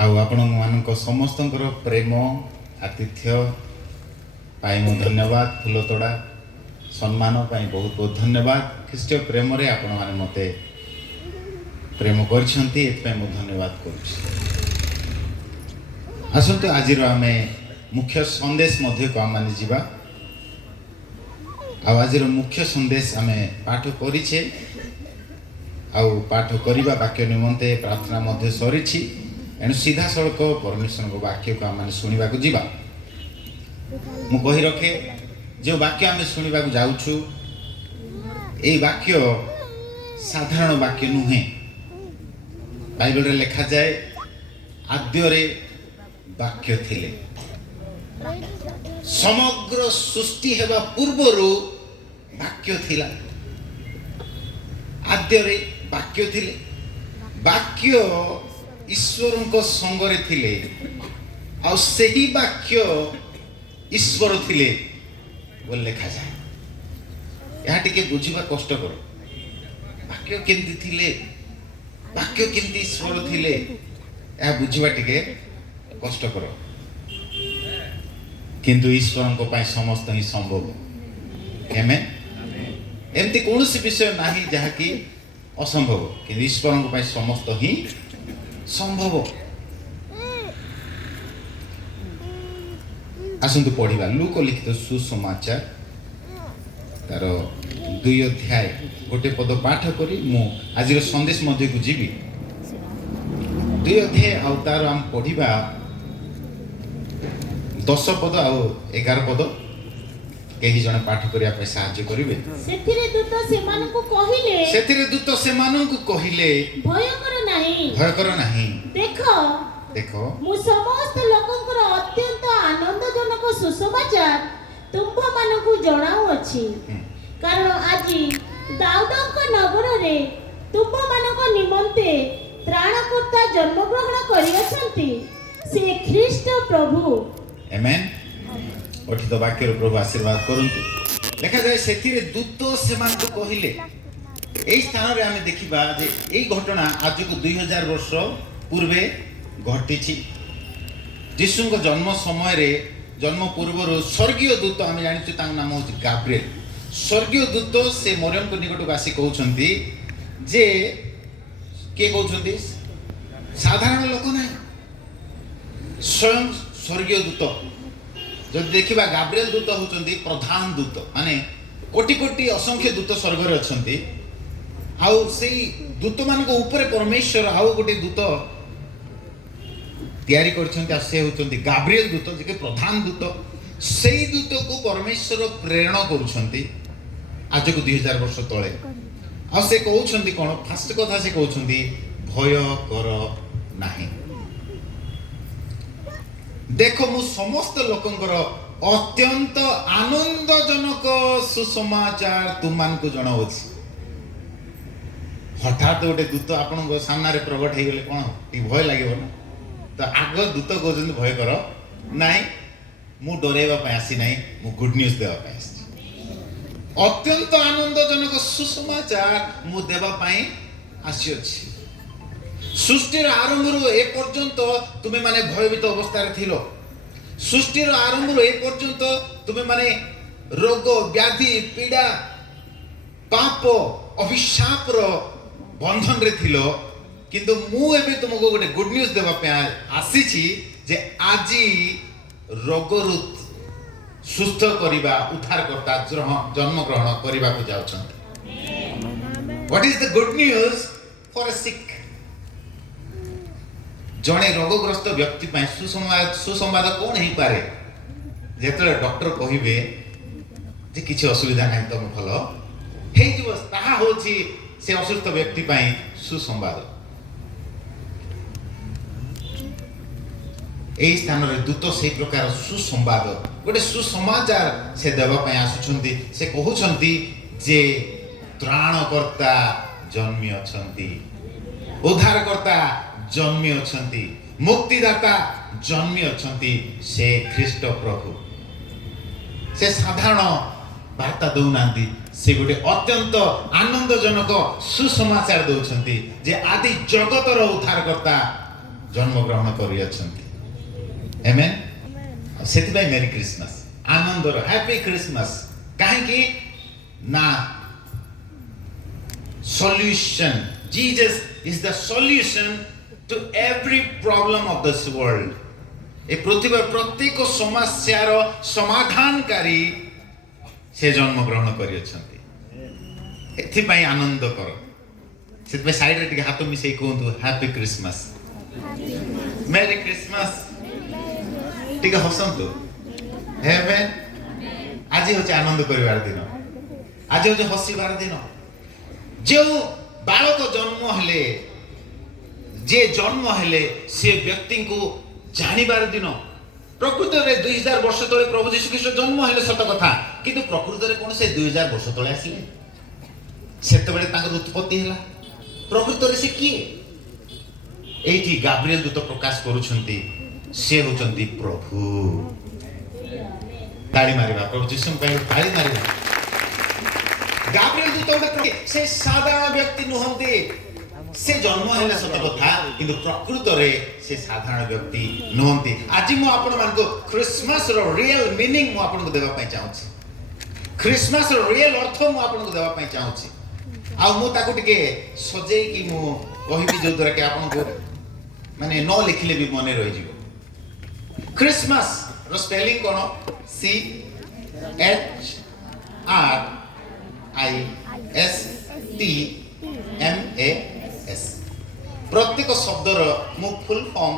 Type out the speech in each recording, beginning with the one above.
आपण समस्त प्रेम आतिथ्य पाई मो धन्यवाद फूलतोड़ा सम्मान पाई बहुत बहुत धन्यवाद ख्रीष्ट प्रेम रे आपण माने मते प्रेम करछंती एतपे मो धन्यवाद करूछि। आसंतु आज आमे मुख्य संदेश मध्य को आम जीवा आज मुख्य संदेश आमे पाठ करिछे पाठ करिबा वाक्य निमंते प्रार्थना मध्य सरीछि एणु सीधा सड़क परमेश्वर को वाक्य को आम शुणा जीवा। मु कही रखे जो वाक्य आम शुणा जाऊछु ए वाक्य साधारण वाक्य नुहे। बाइबल रे लिखा जाए आद्य रे वाक्य थिले समग्र सृष्टि हेबा पूर्वरु वाक्य थिला। आद्य रे वाक्य थिले वाक्य ईश्वर को संगरे थिले आ सही वाक्य ईश्वर थिले बोल लिखा जाए। यहाँ टिके बुझिबा कष्ट कर वाक्य केमती थिले वाक्य केमती ईश्वर थिले या बुझिबा टिके कष्ट कर किंतु ईश्वर को पाई समस्त ही संभव। आमेन। एमती कौन सी विषय नहीं जहा कि असंभव किंतु ईश्वर को पाई समस्त ही संभव। आसंतु पढ़िबा लूक लिखित सुसमाचार तार 2 अध्याय गोटे पद पाठ करी मु आज संदेश मध्य को जीवी। 2 अध्याय आ तार हम पढ़िबा 10 पद आ 11 पद केही जण पाठ करिया पे सहाय्य करिवे। सेथिरे दूत सेमानंकु कहिले भय कर नाही देखो मु समस्त लोकंकर अत्यंत आनंदजनक सुसमाचार तुम मानकु जणाउ अछि कारण आज दाऊदक नगर रे तुम मानक निमंते त्राणकर्ता जन्म ग्रहण करि अछंती से ख्रीष्ट प्रभु। आमेन। पठित वाक्य प्रभु आशीर्वाद करंतु। लिखा जाए सेथिरे दूत सेमान को कहिले एई स्थान रे हमें देखिबा जे एई घटना आज को 2000 वर्ष पूर्वे घटिछि। यीशु को जन्म समय रे जन्म पूर्व स्वर्गीय दूत आम जानिछु तांग नाम होछि गाब्रिएल। स्वर्गीय दूत से मरियम को निकट को आसी कहउछंती जे के कहउछंती साधारण लोक नै स्वयं स्वर्गीय दूत जब देखिबा गाब्रिएल दूत होचंती प्रधान दूत माने कोटि कोटि असंख्य दूत स्वर्ग रे अछंती आउ सेई दूत मान को ऊपर परमेश्वर आउ गोटे दूत तैयारी करछंती आ से होचंती गाब्रिएल दूत जे के प्रधान दूत सेई दूत को परमेश्वर प्रेरण करूछंती आज को 2000 वर्ष तळे आ से कहउछंती कोन फर्स्ट कथा से कहउछंती भय कर नाही देखो मु समस्त लोकंकर अत्यंत आनंदजनक सुसमाचार तुमान को जणाउछि। हठात गोटे दूत आपण सामने प्रकट हो गले कौन भय लगे ना तो आग दूत कहते भय कर नाई मु डरैबा आसी ना मु गुड न्यूज देवा अत्यंत आनंदजनक सुसमाचार मु देवा आसी अछि। सृष्टिर आरंभ ए पर्यंत तुमे माने भयभीत अवस्था रे थिलो। सृष्टिर आरंभ ए पर्यंत तुमे माने रोग व्याधि पीड़ा पाप अभिशाप रो बंधन रे थिलो किंतु मु एबे तुमको गोटे गुड न्यूज देवा पे आसी छी जे आजी रोग रु सुस्थ करिबा उद्धार करता जन्म ग्रहण करिबा को जाउछन। What is the good news for a sick जड़े रोगग्रस्त व्यक्ति सुसंवाद कौन हो पारे जेतले डॉक्टर कहिबे जे किछि असुविधा नहीं तुम भल हो ताहा होछि से असुस्थ व्यक्ति पाई सुसंवाद। एई स्थान रे दूत से प्रकार सुसंवाद गोटे सुसमाचार से देवा पाई आसुछंती से कहउछंती जे त्राणकर्ता जन्मी अछंती उद्धारकर्ता जन्मी अछंती मुक्तिदाता जन्मी अछंती से ख्रीष्ट प्रभु। से साधारण वार्ता दौनांती से गोटे अत्यंत आनंदजनक सुसमाचार दौरान जे आदि जगतर उद्धारकर्ता जन्मग्रहण करियछन्ति आमेन सेतिबाई मेरी क्रिसमस आनंदर हैप्पी क्रिसमस काहेकि ना solution Jesus is the solution to every problem of this world ए पृथ्वी प्रत्येक समस्यार समाधानकारी से जन्मग्रहण करियछन्ति एथिपाई आनंद कर सेतिबाई साइड रे टिके हाथ मिसै कहंतु हैप्पी क्रिसमस मेरी क्रिसमस टिके हसंतु आमेन आज होचे आनंद करिवार दिन आज होचे हसिबार दिन जो बालक जन्म हेले जे जन्म हेले से व्यक्ति को जानिबार दिन प्रकृत रे 2000 वर्ष तले प्रभु यीशु ख्रीष्ट जन्म हेले सत कथा किंतु प्रकृत रे कोन से 2000 वर्ष तले आसिले सेते बेले तांकर उत्पत्ति हला प्रकृत रे से की एठी गाब्रिएल दूत प्रकाश करूछंती से होचंती प्रभु ताली मारिबा प्रभु यीशु ପାଇଁ ताली मारिबा गाब्रिएल दूत से साधारण व्यक्ति नुहंती से जन्म हेले सत कथा किंतु प्रकृत रे से साधारण व्यक्ति नुहंती आज मु आपण मान को क्रिसमस रो रियल मीनिंग मु आपण को देबा पई चाहूची क्रिसमस रो रियल अर्थ मु आपण को देबा पई चाहूची आ मु ताको टिके सजेई कि मु कहिबी जो द्वारा के आपण को माने न लिखले भी मने रहि जिवो क्रिसमस रो स्पेलिंग कोन CHRISTMAS प्रत्येक शब्दर मु फुल फॉर्म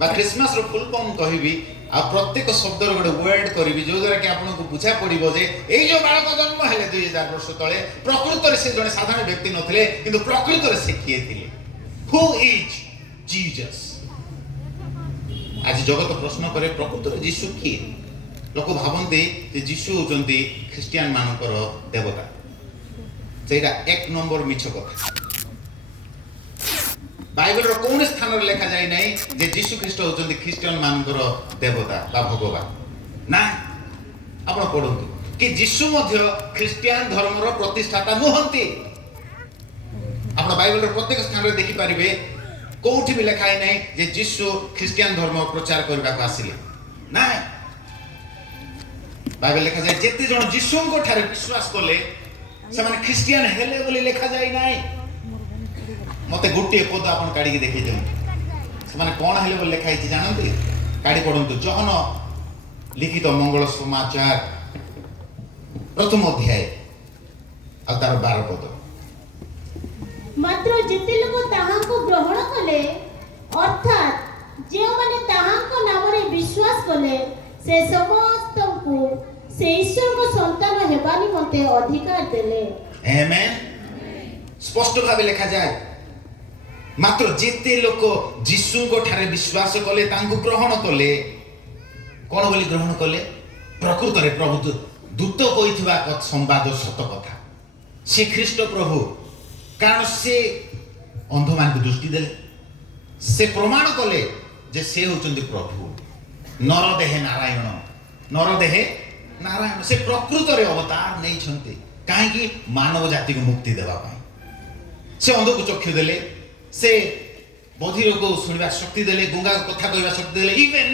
बा क्रिसमस रो फुल फॉर्म कहिबी आ प्रत्येक शब्दर गोटे वर्ड करिबी जो द्वारा कि आपन को बुझा पड़िबो जे एई जो बालक जन्म हेले 2000 वर्ष तळे प्रकृत रे से जने साधारण व्यक्ति नथिले किंतु प्रकृत रे से किए थिले हु इज जीसस आज जगत प्रश्न करे प्रकृत रे यीशु किए लोक भावन्ते जे यीशु होचंती ख्रिस्टियन मानकर देवता सेटा एक नंबर मिछ कथा बाइबल रो कोन स्थान रे लिखा जाय नै जे यीशु ख्रीष्ट होचंती ख्रिस्टियन मानकर देवता बा भगवान ना आपण पढंतु कि यीशु मध्य ख्रिस्टियन धर्म रो प्रतिष्ठाता नुहंती आपण बाइबल रो प्रत्येक स्थान रे देखि परिबे कोठी भी लिखा है नै जे यीशु ख्रिस्टियन धर्म प्रचार करबा को आसिले ना बाइबल लिखा जाय जेते जण यीशु को ठारे विश्वास करले से माने ख्रिस्टियन हेले बोली लिखा जाय नै मते गुट्टी पद आपण काडी के देखि देउ से माने कोन हेले बोली लिखा है जानते काडी पढंतु जहन लिखित मंगल समाचार प्रथम अध्याय आ तार 12 पद मात्र जेते लोक ताहा को ग्रहण कले अर्थात जे माने ताहा को नाम रे विश्वास कले से समस्त को से ईश्वर को संतान हेबा निमंते अधिकार देले आमेन स्पष्ट भाव लिखा जाय मात्र जेते लोक यीशु को ठारे विश्वास कले तांको ग्रहण कले कोन बोली ग्रहण कले प्रकृत रे प्रभु दूत कहितबा संवाद सत कथा से ख्रीष्ट प्रभु कारण से अंध मान को दृष्टि देले से प्रमाण कले जे से होचंती प्रभु नर देहे नारायण से प्रकृत रे अवतार नहीं छंती काहे कि मानव जाति को मुक्ति देबा पाई से अंध को चक्षु देले से बधिर को सुनबा शक्ति देले गुंगा को कथा कहबा शक्ति देले इवन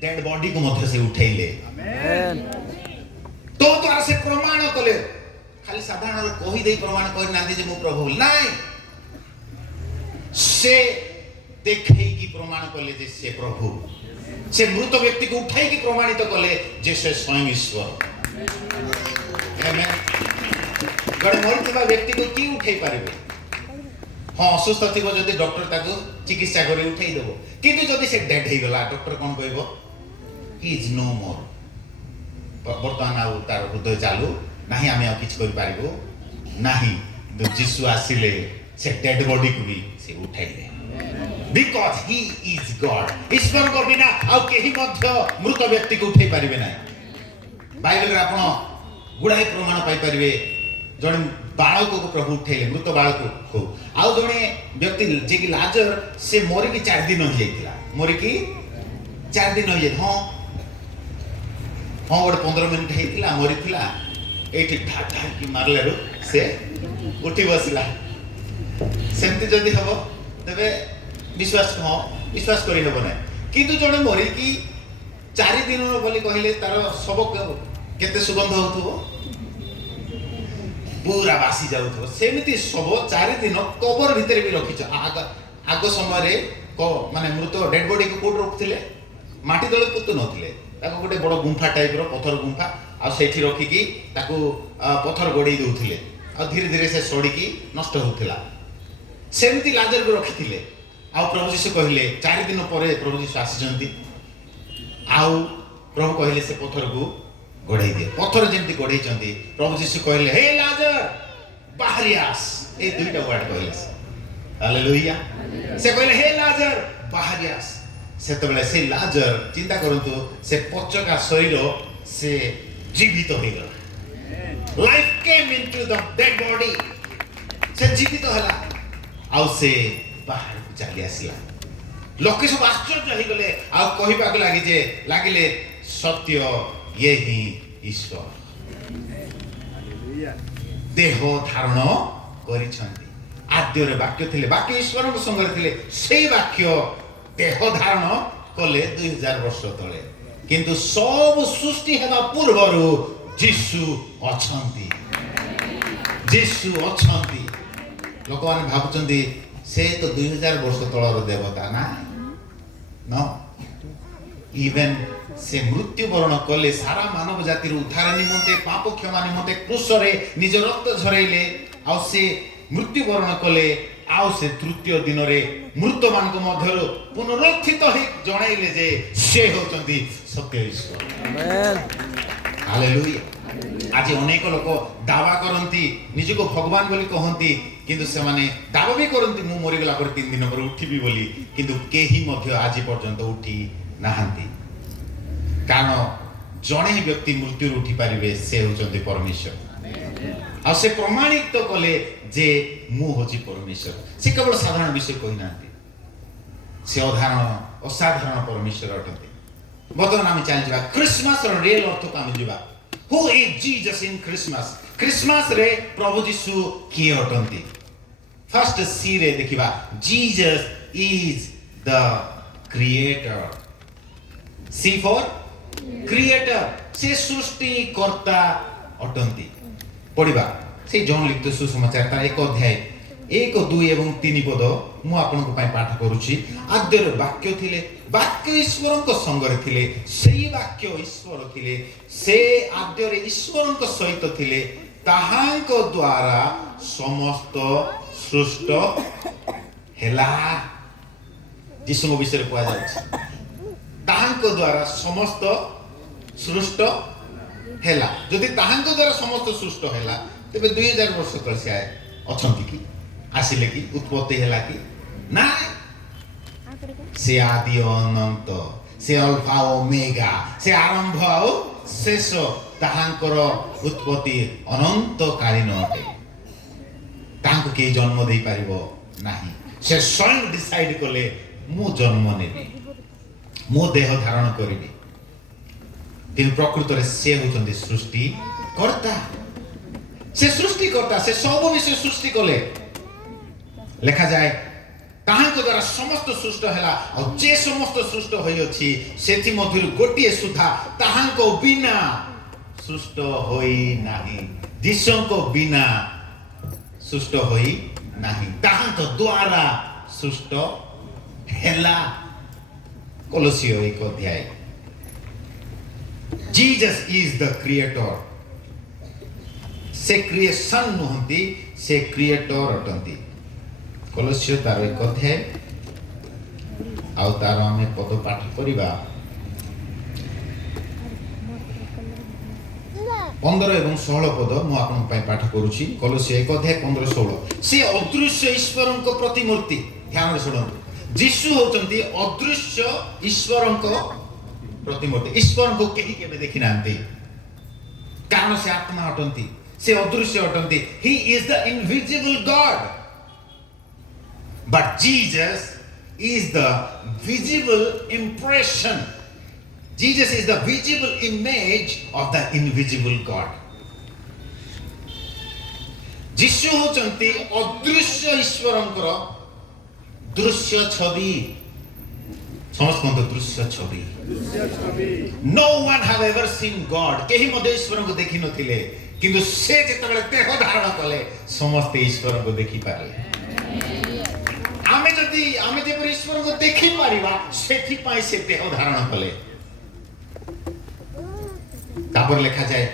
डेड बॉडी को मध्य से उठैले आमेन तो से प्रमाण कले खाली साधारण कहि दे प्रमाण कर नांदी जे मु प्रभु नाही से देखै की प्रमाण कले जे से प्रभु से मृत व्यक्ति को उठाई की प्रमाणित कले जे से स्वयं ईश्वर आमेन गड मरथिबा व्यक्ति को की उठाई पारिबे हां सुस्थ थिबो जदि डॉक्टर ताको चिकित्सा करी उठाई देबो किंतु जदि से डेड हे गला डॉक्टर कोन कहबो ही इज नो मोर वर्तमान आ तार हृदय चालू नाही आमे आ किछ करि पारिबो नाही यीशु आसिले से डेड बॉडी को भी से उठाइले बिकॉज़ ही इज गॉड ईश्वर को बिना आ केही मध्य मृत व्यक्ति को उठाई पारिबे नाही बाइबल रे आपण गुडाई प्रमाण पाई परिबे जण बालक को प्रभु उठेले मृत बालक को आ जणे व्यक्ति जे कि लाजर से मोरी की 4 दिन हो जाइतिला मोरी की 4 दिन हो जाय हां गोटे 15 मिनिट हेतिला मोरी थिला एठी ढाक ढाक की मारले से उठी बसला सेमती जदी हबो तबे विश्वास हो विश्वास करी हेब ना किंतु जड़े मरी कि 4 दिन बोली कहले तार सब केते सुगंध होथबो पूरा बासी जाउथबो सेमिति सब 4 दिन कबर भितर भी रखिछ आग समय रे माने मृत डेड बॉडी को कोड रखथिले माटी तले पुत नथिले ताको गोटे बड़ गुंफा टाइप रो पत्थर गुंफा आ सेठी रखी की ताको पत्थर गोड़ी दउथिले आ धीरे धीरे से सड़ी की नष्ट होथिला सेमिति लाजर को रखिथिले आ प्रभु यीशु कहले 4 दिन परे प्रभु यीशु आसीचंती आउ प्रभु कहले से पत्थर को गोड़ाई दिए पत्थर जेमती गोड़ाई चंती प्रभु यीशु कहले हे लाजर बाहरी आस ए दुईटा वर्ड कहले हालेलुया से कहले हे लाजर बाहरी आस से तबले से लाजर चिंता करंतु से पचका शरीर से जीवित हो गला life came into the dead body से जीवित होला आउ से बाहर चली आसिला लोके सब आश्चर्य हो गले आ कहिबा के लागिले सत्य ये ही ईश्वर देह धारण करिछंती आद्य रे वाक्य थिले वाक्य ईश्वर को संग थिले सेही वाक्य देह धारण कले 2000 वर्ष तले किंतु सब सृष्टि हेबा पूर्वरु जीसु अछंती लोक माने भाबुचंती से तो 2000 वर्ष तलर देवता ना नो इवन से मृत्यु वरण कले सारा मानव जातिर उद्धार निमंते पाप क्षमा निमंते क्रूस रे निज रक्त झरैले आ से मृत्यु वरण कले आ से तृतीय दिन रे मृत मान को मध्यरु पुनरुत्थित हे जणाइले जे से होचंती सत्य ईश्वर आमेन हालेलुया आज अनेक लोक दावा करंती निजको भगवान बोली कहंती किंतु से माने दावा भी करंती मु मरि गेला पर 3 दिन पर उठिबी बोली किंतु केही मध्य आज पर्यंत उठी नाहंती कारण जणे व्यक्ति मृत्यु उठी पारिबे से होचंती परमेश्वर आ से प्रमाणित तो कले जे मु होची परमेश्वर से केवल साधारण विषय कहि नांती से असाधारण परमेश्वर अटंती बर्तमान आम चल जा क्रिसमस रो रियल अर्थ को आम जीवा who is Jesus in Christmas रे प्रभु यीशु के अटंती फर्स्ट सी रे देखिबा जीसस इज द क्रिएटर सी फॉर क्रिएटर से सृष्टि कर्ता अटंती पढ़िबा से जॉन लिखित सुसमाचार तार 1 अध्याय 1 2 एवं 3 पद मु आपन को पई पाठ करूची आद्य वाक्य थिले वाक्य ईश्वर को संग रे थिले सेही वाक्य ईश्वर थिले से आद्य रे ईश्वर को सहित थिले ताहांक द्वारा समस्त सृष्ट हेला जिसम विषय को जाउछि ताहांक द्वारा समस्त सृष्ट हेला जदि ताहांक द्वारा समस्त सृष्ट हेला तबे 2000 वर्ष तले से अछंती की आसिले की उत्पत्ति हेला की ना से आदि अनंत से अल्फा ओमेगा से आरंभ और शेष ताहांकर उत्पत्ति अनंत कालीन अटे तांको के जन्म दे पारिबो नाही से स्वयं डिसाइड कले मु जन्म नेबी मो देह धारण करिबी दिन प्रकृत रे से होचंदी सृष्टि कर्ता से सब विषय सृष्टि कले लिखा जाए ताहांक द्वारा समस्त सृष्ट हेला और जे समस्त सृष्ट होई अछि सेति मध्यरु गोटिए सुधा ताहांक बिना सृष्ट होई नाही दिशंक बिना सृष्ट होई नाही ताहांक द्वारा सृष्ट हेला कोलोसियो 1 अध्याय Jesus is the creator से क्रिएशन नुहंती से क्रिएटर अटंती कोलोसियो तार 1 अध्याय आउ तार आमे पद पाठ करिबा 15 एवं 16 पद मु आपन पई पाठ करूची कोलोसियो 1 अध्याय 15 16 से अदृश्य ईश्वरंक प्रतिमूर्ति ध्यान रे सुनंतु यीशु होचंती अदृश्य ईश्वरंक प्रतिमूर्ति ईश्वर को केही केबे देखि नांती कारण से आत्मा अटंती से अदृश्य अटंती he is the invisible God but Jesus is the visible impression Jesus is the visible image of the invisible God Yishu होचंती अदृश्य ईश्वरंकर दृश्य छवि समस्त को दृश्य छवि no one have ever seen God केही मध्य ईश्वर को देखि नथिले किंतु से जेतबेले देह धारण कले समस्त ईश्वर को देखि पारे आमे जेपर ईश्वर को देखि पारिबा सेथि पाई से देह धारण कले तापर लिखा जाए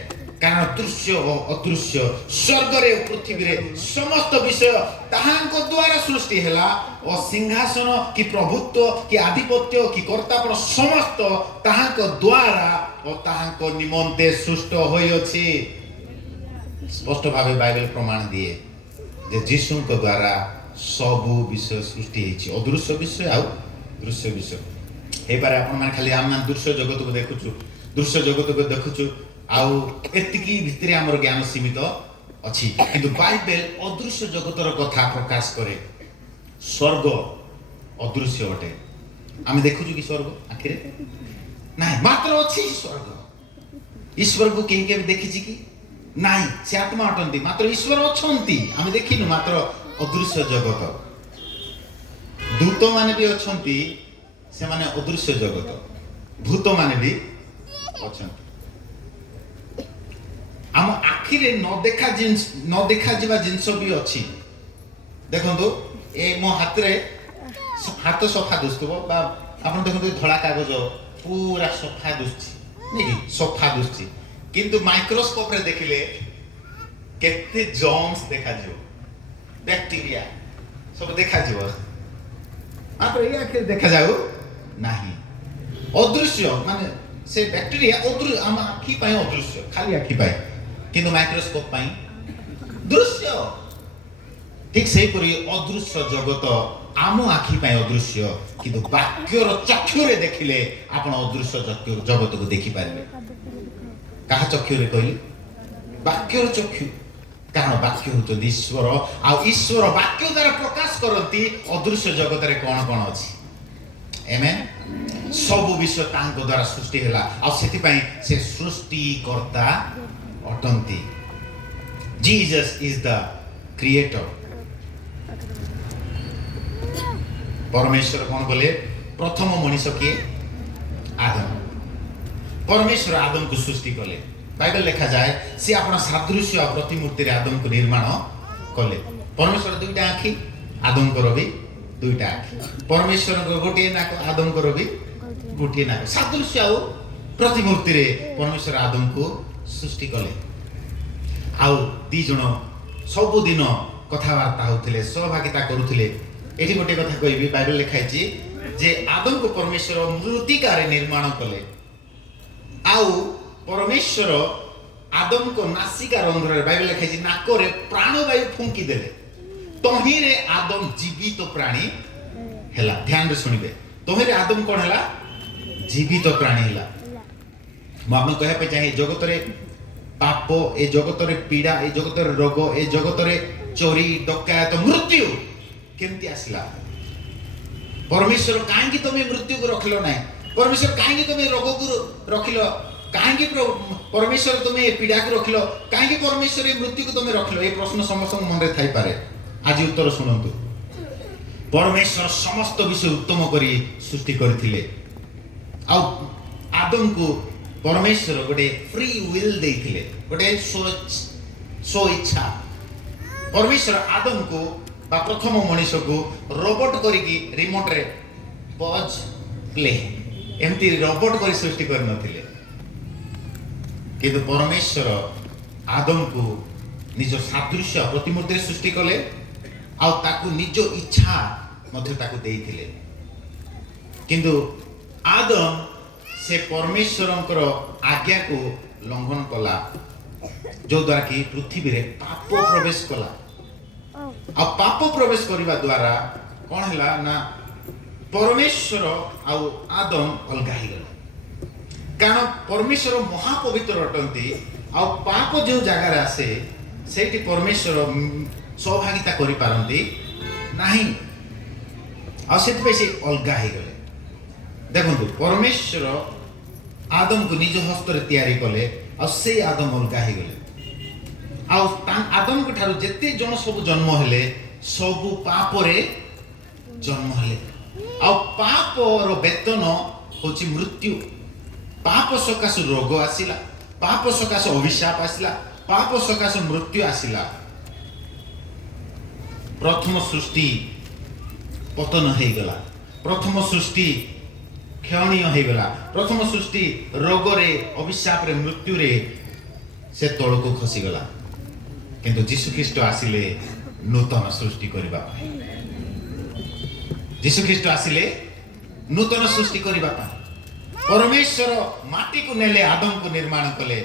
कारण दृश्य और अदृश्य स्वर्ग रे पृथ्वी रे समस्त विषय ताहांको द्वारा सृष्टि हैला और सिंहासन की प्रभुत्व की आधिपत्य की कर्तापन समस्त ताहांको द्वारा और ताहांको निमंते सृष्ट होई अछि स्पष्ट भावे बाइबल प्रमाण दिए जे यीशु को द्वारा सब विषय सृष्टि हेछि अदृश्य विषय आ दृश्य विषय हे बारे आपण माने खाली आम दृश्य जगत को देखुछु दृश्य जगत को देखुछु आउ एतिकी भितरे हमर ज्ञान सीमित अछि किंतु बाइबल अदृश्य जगतर कथा प्रकाश करे स्वर्ग अदृश्य अटे आमे देखुछु कि स्वर्ग आखिरे नाही मात्र अछि स्वर्ग ईश्वर को केही केबे देखिछि कि नाही से आत्मा अटंती मात्र ईश्वर अछंती आमे देखिनु मात्र अदृश्य जगत दूत माने भी अछंती से माने अदृश्य जगत भूत माने भी अछंती आम आखिरे न देखा जिबा जिंस भी अछि देखंतु ए मो हाथ रे हाथ सफा दुस्तबो बा आपण देखंतु धळा कागज पूरा सफा दुस्छि नेकी सफा दुस्छि किंतु माइक्रोस्कोप रे देखिले केते जर्म्स देखा जिवो बैक्टीरिया सब देखा जिवो मात्र ए आखिरे देखा जाऊ नाही अदृश्य माने से बैक्टीरिया अदृश्य आम आखि पाए अदृश्य खाली आखि पाए किंतु माइक्रोस्कोप पाई दृश्य ठीक से परी अदृश्य जगत आम आखि पाए अदृश्य किंतु वाक्यर चक्षु रे देखिले आपण अदृश्य जगत को देखि पारिबे कहा चक्षु रे कहली वाक्यर चक्षु कारण वाक्य होत ईश्वर आ ईश्वर वाक्य द्वारा प्रकाश करती अदृश्य जगत रे कोन कोन अछि आमेन सब विषय तांको द्वारा सृष्टि हैला आ सेति पई से सृष्टि कर्ता अटंती जीसस इज द क्रिएटर परमेश्वर कौन बोले प्रथम मनुष्य के आदम परमेश्वर आदम को सृष्टि कले बाइबल लिखा जाए से अपना सादृश्य और प्रतिमूर्ति रे आदम को निर्माण कले परमेश्वर दुईटा आँखि आदम को भी दुईटा आँखि परमेश्वर को गोटे नाक आदम को भी गोटे नाक सादृश्य और प्रतिमूर्ति रे परमेश्वर आदम को सृष्टि कले आउ दी जण सब दिन कथावार्ता होथिले सहभागिता करूथिले एठी गोटे कथा कहबी बाइबल लिखाइछि जे आदम को परमेश्वर मृत्तिका रे निर्माण कले आउ परमेश्वर आदम को नासिका रंध्र रे बाइबल लिखाइछि नाक रे प्राणवायु फुंकी देले तही रे आदम जीवित प्राणी हैला ध्यान रे सुनिबे तही रे आदम कोन हैला जीवित प्राणी हैला मामन कहे पे चाहे जगत रे पाप ए जगत रे पीड़ा ए जगत रे रोग ए जगत रे चोरी डकायत मृत्यु केमती आसला परमेश्वर काहे कि तमे मृत्यु को रखलो नै परमेश्वर काहे कि तमे रोग को रखिलो काहे कि परमेश्वर तमे पीड़ा को रखिलो काहे कि परमेश्वर ए मृत्यु को तमे रखिलो ए प्रश्न समस्त मन रे थाई पारे आज उत्तर सुनंतु परमेश्वर समस्त विषय उत्तम करी सृष्टि करथिले आ आदम को परमेश्वर गोटे फ्री विल देथिले गोटे सो इच्छा परमेश्वर आदम को बा प्रथम मनुष्य को रोबोट करिकी रिमोट रे पॉज प्ले एमती रोबोट करी सृष्टि कर नथिले किंतु परमेश्वर आदम को निज सादृश्य प्रतिमूर्ति सृष्टि कले आ ताकू निज इच्छा मध्ये ताकू देइथिले किंतु आदम से परमेश्वरंकर आज्ञा को लंघन कला जो द्वारा कि पृथ्वी रे पाप प्रवेश कला आ पाप प्रवेश करबा द्वारा कोन हैला ना परमेश्वर आ आदम अलगा ही गला कारण परमेश्वर महापवित्र अटंती आ पाप जो जगह रे आसे सेठी परमेश्वर सहभागिता करि पारंती नाही आ सेति पे से अलगा ही गले देखो परमेश्वर आदम को निज हस्त रे तैयारी कले आ से आदम अलगा ही गले आ आदम को ठारो जते जन सब जन्म हेले सब पाप रे जन्म हेले आ पापर वेतन होची मृत्यु पाप सकाशु रोग आसिला पाप सकाशु अभिशाप आसिला पाप सकाशु मृत्यु आसिला प्रथम सृष्टि पतन हो गला प्रथम सृष्टि क्षणीय हो गला प्रथम सृष्टि रोग रे अभिशाप रे मृत्यु रे से तल को खसी गला किंतु जीशु ख्रीष्ट आसिले नूतन सृष्टि करबा जीशु ख्रीष्ट आसिले नूतन सृष्टि करबा परमेश्वर माटी को नेले आदम को निर्माण कले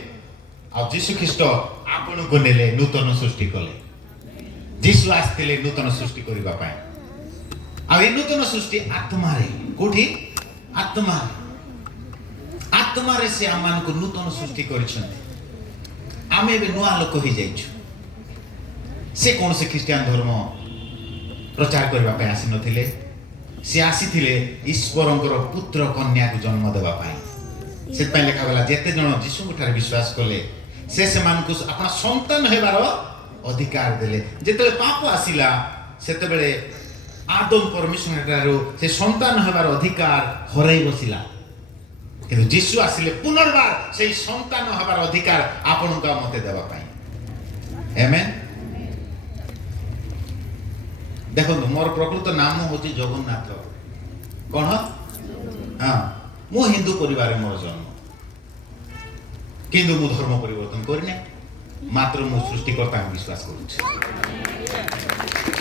आ जीशु ख्रीष्ट आपण को नेले नूतन सृष्टि कले जीशु आस्तिले नूतन सृष्टि करबा पाए आ ए नूतन सृष्टि आत्मा रे कोठी आत्मा रे से आमान को नूतन सृष्टि करिसंती आमे बे नुआ लोक हो जाइछु से कौन से ख्रिस्टियन धर्म प्रचार करबा पाए आसी नथिले से आसीथिले ईश्वरंकर पुत्र कन्या को जन्म देबा पाए से पय लेखा वाला जेते जण जीशु ठार विश्वास कले से मान को अपना संतान हेबार अधिकार देले जेते पाप आसिला सेते बेले आदम परमेश्वर ठारो से संतान हेबार अधिकार हराई बसिला किंतु जीशु आसिले पुनर्बार से संतान हेबार अधिकार आपन का मते देबा पाए आमेन देखो मोर प्रकृत नाम होची जगन्नाथ कौन हाँ मु हिंदू परिवार मोर जन्म किंतु मु धर्म परिवर्तन करने मात्र मु सृष्टिकर्ता विश्वास करूछि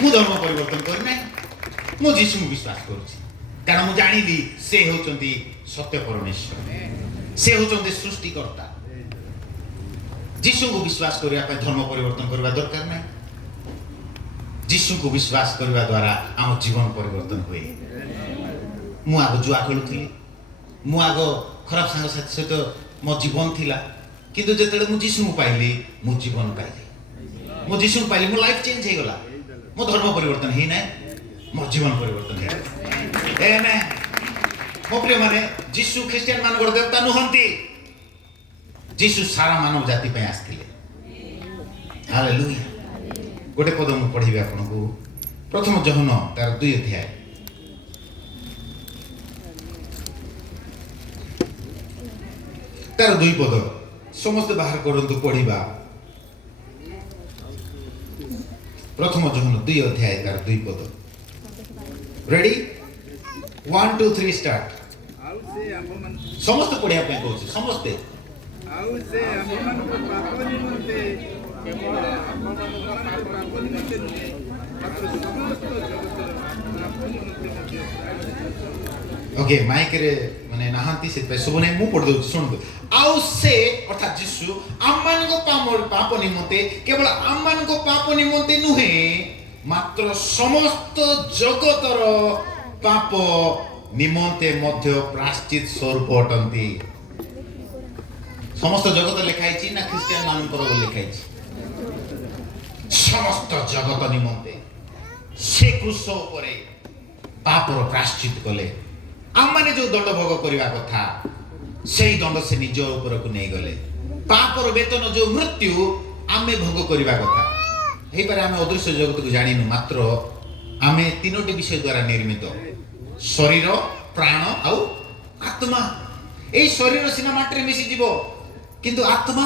मु धर्म परिवर्तन करने मु जीशु विश्वास करूछि कारण मु जानिली से होचंती सत्य परमेश्वर से होचंती सृष्टिकर्ता जीशु को विश्वास करिया पे धर्म परिवर्तन करबा दरकार नै जीशु को विश्वास करबा द्वारा आम जीवन परिवर्तन हुए मु आगो जुआ खेलुथली मु आगो खराब संग साथी सहित मो जीवन थिला किंतु जेतेले मु जीशु पाइली मु जीवन पाइली मु जीशु पाइली मो लाइफ चेंज हे गला मो धर्म परिवर्तन हे नै मो जीवन परिवर्तन हे एमे मो प्रिय माने जीशु ख्रिस्टियन मान गोर देवता नुहंती जीशु सारा मानव जाति पे आस्थिले हालेलुया गोटे पद मु पढ़िबे आपन को प्रथम जहन तार 2 अध्याय तार 2 पद समस्त बाहर करंतु पढ़िबा प्रथम जहन 2 अध्याय तार 2 पद रेडी 1 2 3 स्टार्ट समस्त पढ़िया पे कहू समस्त आउ से अपन को पाप निमंते केवल अपन पाप निमंते नुहे मात्र समस्त जगत पाप निमंते ओके माइक रे माने नाहंती से पे सुबने मु पढ़ दउ सुन दो आउ से अर्थात जीशु आम्मान को पाप निमंते केवल आम्मान को पाप निमंते नुहे मात्र समस्त जगतर पाप निमंते मध्य प्रायश्चित स्वरूप अटंती समस्त जगत लिखाई ना ख्रिस्टियन मानकर लिखाई समस्त जगत निमंते से क्रूस उपरे पापर प्रायश्चित कले आम माने जो दंड भोग करबा कथा सेही दंड से निज ऊपर को नहीं गले पापर वेतन जो मृत्यु आमे भोग करबा कथा हे पर आमे अदृश्य जगत को जानिनु मात्र आमे तीनोटी विषय द्वारा निर्मित शरीर प्राण आउ आत्मा ए शरीर सिना माटी रे मिसी जीवो किंतु आत्मा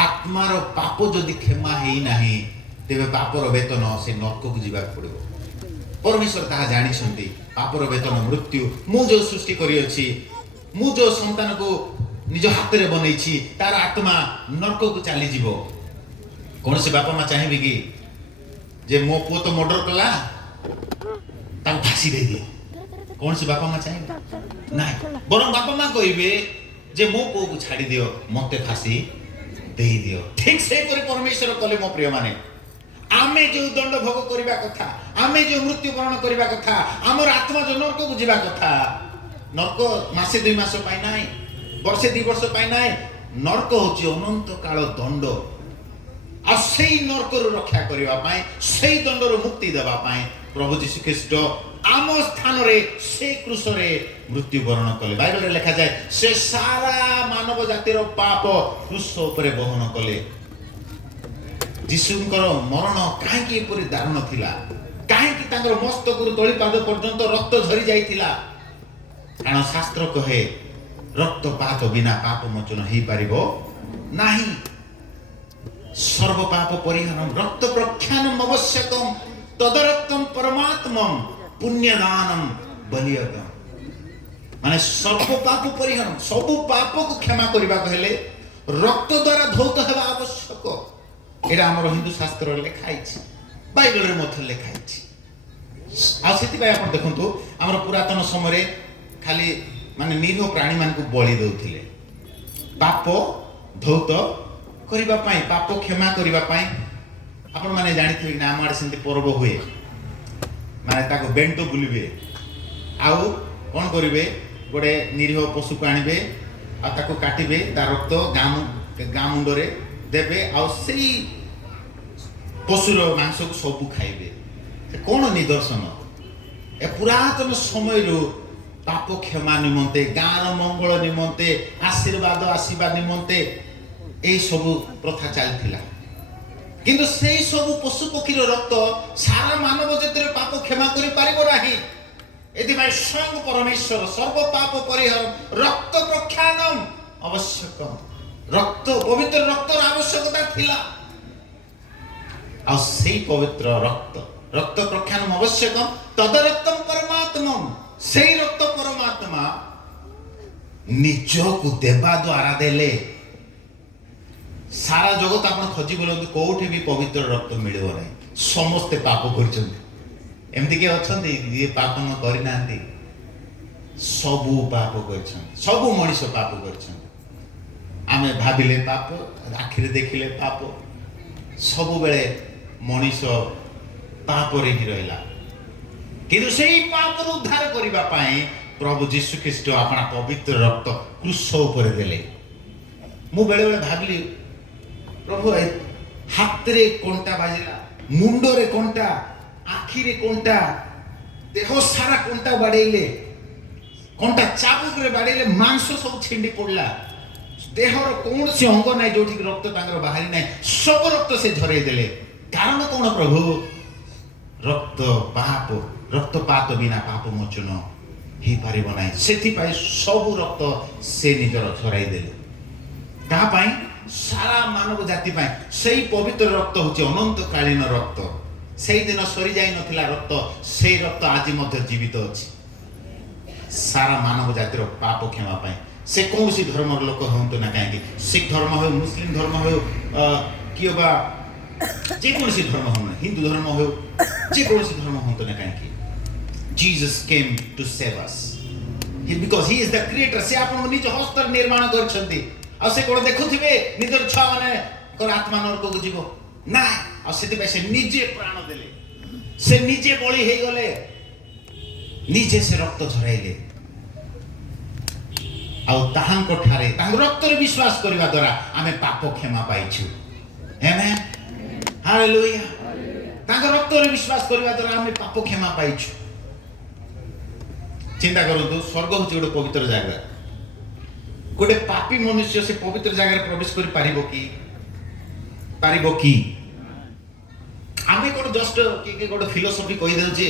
आत्मार पाप जदि क्षमा हेई नाही तेबे पापर वेतन से नरक को जीवा पड़िबो परमेश्वर ताहा जानि छंती पापर वेतन मृत्यु मु जो सृष्टि करी अछि मु जो संतान को निज हाथ रे बनै छी तार आत्मा नरक को चली जीवो कोन से बापा मा चाहिबे कि जे मो पुओ तो मर्डर कला ता फांसी दे दियो कोन से बापा मा चाहिबे नाही बरं बापा मा कहिबे जे मो पुओ को छाड़ी दियो मते फांसी दे दियो ठीक से पर परमेश्वर कले मो प्रिय माने आमे जो दंड भोग करबा कथा आमे जो मृत्यु वरण करबा कथा हमर आत्मा जो नरक को जीवा कथा नरक मासे 2 मास पाई नाही वर्षे 2 वर्ष पाई नाही नरक होची अनंत काल दंड आ सेही नरक रु रक्षा करबा पाए सेही दंड रु मुक्ति देबा पाए प्रभु यीशु ख्रीष्ट आम स्थान रे से क्रूस रे मृत्यु वरण कले बाइबल रे लिखा जाय से सारा मानव जातिर पाप क्रूस ऊपर वहन कले जीशुंकर मरण काहे परि दारुण थिला କାହିଁକି ତାଙ୍କର ମସ୍ତକରୁ ତଳିପାଦ ପର୍ଯ୍ୟନ୍ତ ରକ୍ତ ଝରି ଯାଇଥିଲା? କାରଣ ଶାସ୍ତ୍ର କହେ ରକ୍ତପାତ ବିନା ପାପ ମୋଚନ ହେଇପାରିବ ନାହିଁ। ସର୍ବ ପାପ ପରିହାରମ ରକ୍ତ ପ୍ରକ୍ଷାନମ ଆବଶ୍ୟକମ ତଦରକ୍ତମ ପରମାତ୍ମମ ପୁଣ୍ୟଦାନମ ବଲିୟଦମ। ମାନେ ସର୍ବ ପାପ ପରିହାରମ, ସବୁ ପାପକୁ କ୍ଷମା କରିବାକୁ ହେଲେ ରକ୍ତ ଦ୍ୱାରା ଧୌତ ହେବା ଆବଶ୍ୟକ। ଏଇଟା ଆମର ହିନ୍ଦୁ ଶାସ୍ତ୍ରରେ ଲେଖା ହେଇଛି, ବାଇବଲରେ ମଧ୍ୟ ଲେଖା ହେଇଛି। ଆଉ ସେଥିପାଇଁ ଆପଣ ଦେଖନ୍ତୁ ଆମର ପୁରାତନ ସମୟରେ ଖାଲି ମାନେ ନିରୀହ ପ୍ରାଣୀମାନଙ୍କୁ ବଳି ଦେଉଥିଲେ ପାପ ଧୌତ କରିବା ପାଇଁ, ପାପ କ୍ଷମା କରିବା ପାଇଁ। ଆପଣମାନେ ଜାଣିଥିବେ କି ନା, ଆମ ଆଡ଼େ ସେମିତି ପର୍ବ ହୁଏ, ମାନେ ତାକୁ ବେଣ୍ଟ ବୁଲିବେ, ଆଉ କ'ଣ କରିବେ, ଗୋଟେ ନିରୀହ ପଶୁକୁ ଆଣିବେ ଆଉ ତାକୁ କାଟିବେ, ତା ରକ୍ତ ଗାଁ ମୁଣ୍ଡରେ ଦେବେ, ଆଉ ସେଇ ପଶୁର ମାଂସକୁ ସବୁ ଖାଇବେ। କ'ଣ ନିଦର୍ଶନ? ଏ ପୁରାତନ ସମୟରୁ ପାପ କ୍ଷମା ନିମନ୍ତେ, ଗାଁର ମଙ୍ଗଳ ନିମନ୍ତେ, ଆଶୀର୍ବାଦ ଆସିବା ନିମନ୍ତେ এই ସବୁ ପ୍ରଥା ଚାଲିଥିଲା। କିନ୍ତୁ ସେଇ ସବୁ ପଶୁ ପକ୍ଷୀର ରକ୍ତ ସାରା ମାନବ ଜାତିର ପାପ କ୍ଷମା କରିପାରିବ ନାହିଁ। ଏଥିପାଇଁ ସ୍ୱୟଂ ପରମେଶ୍ୱର ସର୍ବ ପାପ ପରିହାର ରକ୍ତ ପ୍ରକ୍ଷାନମ ଆବଶ୍ୟକ, ରକ୍ତ ପବିତ୍ର ରକ୍ତର ଆବଶ୍ୟକତା ଥିଲା। ଆଉ ସେଇ ପବିତ୍ର ରକ୍ତ ପ୍ରକ୍ଷାନମ ଆବଶ୍ୟକ ତଦରକ୍ତମ ପରମାତ୍ମମ, ସେଇ ରକ୍ତ ପରମାତ୍ମା ନିଜକୁ ଦେବା ଦ୍ୱାରା ଦେଲେ। ସାରା ଜଗତ ଆପଣ ଖୋଜି ବୁଲନ୍ତୁ, କୋଉଠି ବି ପବିତ୍ର ରକ୍ତ ମିଳିବ ନାହିଁ। ସମସ୍ତେ ପାପ କରିଛନ୍ତି। ଏମିତି କିଏ ଅଛନ୍ତି ଯିଏ ପାପ ନ କରିନାହାନ୍ତି? ସବୁ ପାପ କରିଛନ୍ତି, ସବୁ ମଣିଷ ପାପ କରିଛନ୍ତି। ଆମେ ଭାବିଲେ ପାପ, ଆଖିରେ ଦେଖିଲେ ପାପ, ସବୁବେଳେ ମଣିଷ ପାପରେ ହିଁ ରହିଲା। କିନ୍ତୁ ସେଇ ପାପରୁ ଉଦ୍ଧାର କରିବା ପାଇଁ ପ୍ରଭୁ ଯୀଶୁ ଖ୍ରୀଷ୍ଟ ଆପଣା ପବିତ୍ର ରକ୍ତ କ୍ରୁଶ ଉପରେ ଦେଲେ। ମୁଁ ବେଳେବେଳେ ଭାବିଲି, ପ୍ରଭୁ ହାତରେ କଣ୍ଟା ବାଜିଲା, ମୁଣ୍ଡରେ କଣ୍ଟା, ଆଖିରେ କଣ୍ଟା, ଦେହ ସାରା କଣ୍ଟା ବାଡ଼େଇଲେ, କଣ୍ଟା ଚାବୁକରେ ବାଡ଼େଇଲେ, ମାଂସ ସବୁ ଛିଣ୍ଡି ପଡ଼ିଲା। ଦେହର କୌଣସି ଅଙ୍ଗ ନାହିଁ ଯୋଉଠିକି ରକ୍ତ ତାଙ୍କର ବାହାରି ନାହିଁ, ସବୁ ରକ୍ତ ସେ ଝରେଇ ଦେଲେ। କାରଣ କ'ଣ ପ୍ରଭୁ? ରକ୍ତପାତ ବିନା ପାପ ମୋଚନ ହେଇପାରିବ ନାହିଁ। ସେଥିପାଇଁ ସବୁ ରକ୍ତ ସେ ନିଜର ଝରାଇ ଦେଲେ। କାହା ପାଇଁ? ସାରା ମାନବ ଜାତି ପାଇଁ। ସେଇ ପବିତ୍ର ରକ୍ତ ହେଉଛି ଅନନ୍ତକାଳୀନ ରକ୍ତ। ସେଇଦିନ ସରିଯାଇ ନଥିଲା ରକ୍ତ, ସେଇ ରକ୍ତ ଆଜି ମଧ୍ୟ ଜୀବିତ ଅଛି ସାରା ମାନବ ଜାତିର ପାପ କ୍ଷମା ପାଇଁ। ସେ କୌଣସି ଧର୍ମର ଲୋକ ହୁଅନ୍ତୁ ନା କାହିଁକି, ଶିଖ ଧର୍ମ ହେଉ, ମୁସଲିମ ଧର୍ମ ହେଉ, କିଏ ବା ଯେକୌଣସି ଧର୍ମ ହଉ ନା, ହିନ୍ଦୁ ଧର୍ମ ହେଉ, ଯେକୌଣସି ଧର୍ମ ହୁଅନ୍ତୁ ନା କାହିଁକି, Jesus came to save us because he is the creator। ସେ ଆପଣଙ୍କୁ ନିଜ ହସ୍ତରେ ନିର୍ମାଣ କରିଛନ୍ତି। ଆଉ ସେ କ'ଣ ଦେଖୁଥିବେ ନିଜର ଛୁଆ ମାନଙ୍କର ଆତ୍ମା ନରକକୁ ଯିବ? ନା। ଆଉ ସେଥିପାଇଁ ସେ ନିଜେ ପ୍ରାଣ ଦେଲେ, ସେ ନିଜେ ବଳି ହେଇଗଲେ, ନିଜେ ସେ ରକ୍ତ ଝରାଇଲେ। ଆଉ ତାହାଙ୍କ ଠାରେ ତାଙ୍କ ରକ୍ତରେ ବିଶ୍ୱାସ କରିବା ଦ୍ୱାରା ଆମେ ପାପ କ୍ଷମା ପାଇଛୁ। ଆମେନ୍, ହାଲେଲୁୟା। ତାଙ୍କ ରକ୍ତରେ ବିଶ୍ୱାସ କରିବା ଦ୍ୱାରା ଆମେ ପାପ କ୍ଷମା ପାଇଛୁ। ଚିନ୍ତା କରନ୍ତୁ, ସ୍ୱର୍ଗ ହେଉଛି ଗୋଟେ ପବିତ୍ର ଜାଗା। ଗୋଟେ ପାପୀ ମନୁଷ୍ୟ ସେ ପବିତ୍ର ଜାଗାରେ ପ୍ରବେଶ କରିପାରିବ କି? ପାରିବ କି? ଆମେ କ'ଣ ଜଷ୍ଟ କିଏ ଗୋଟେ ଫିଲୋସଫି କହିଦେଉଛି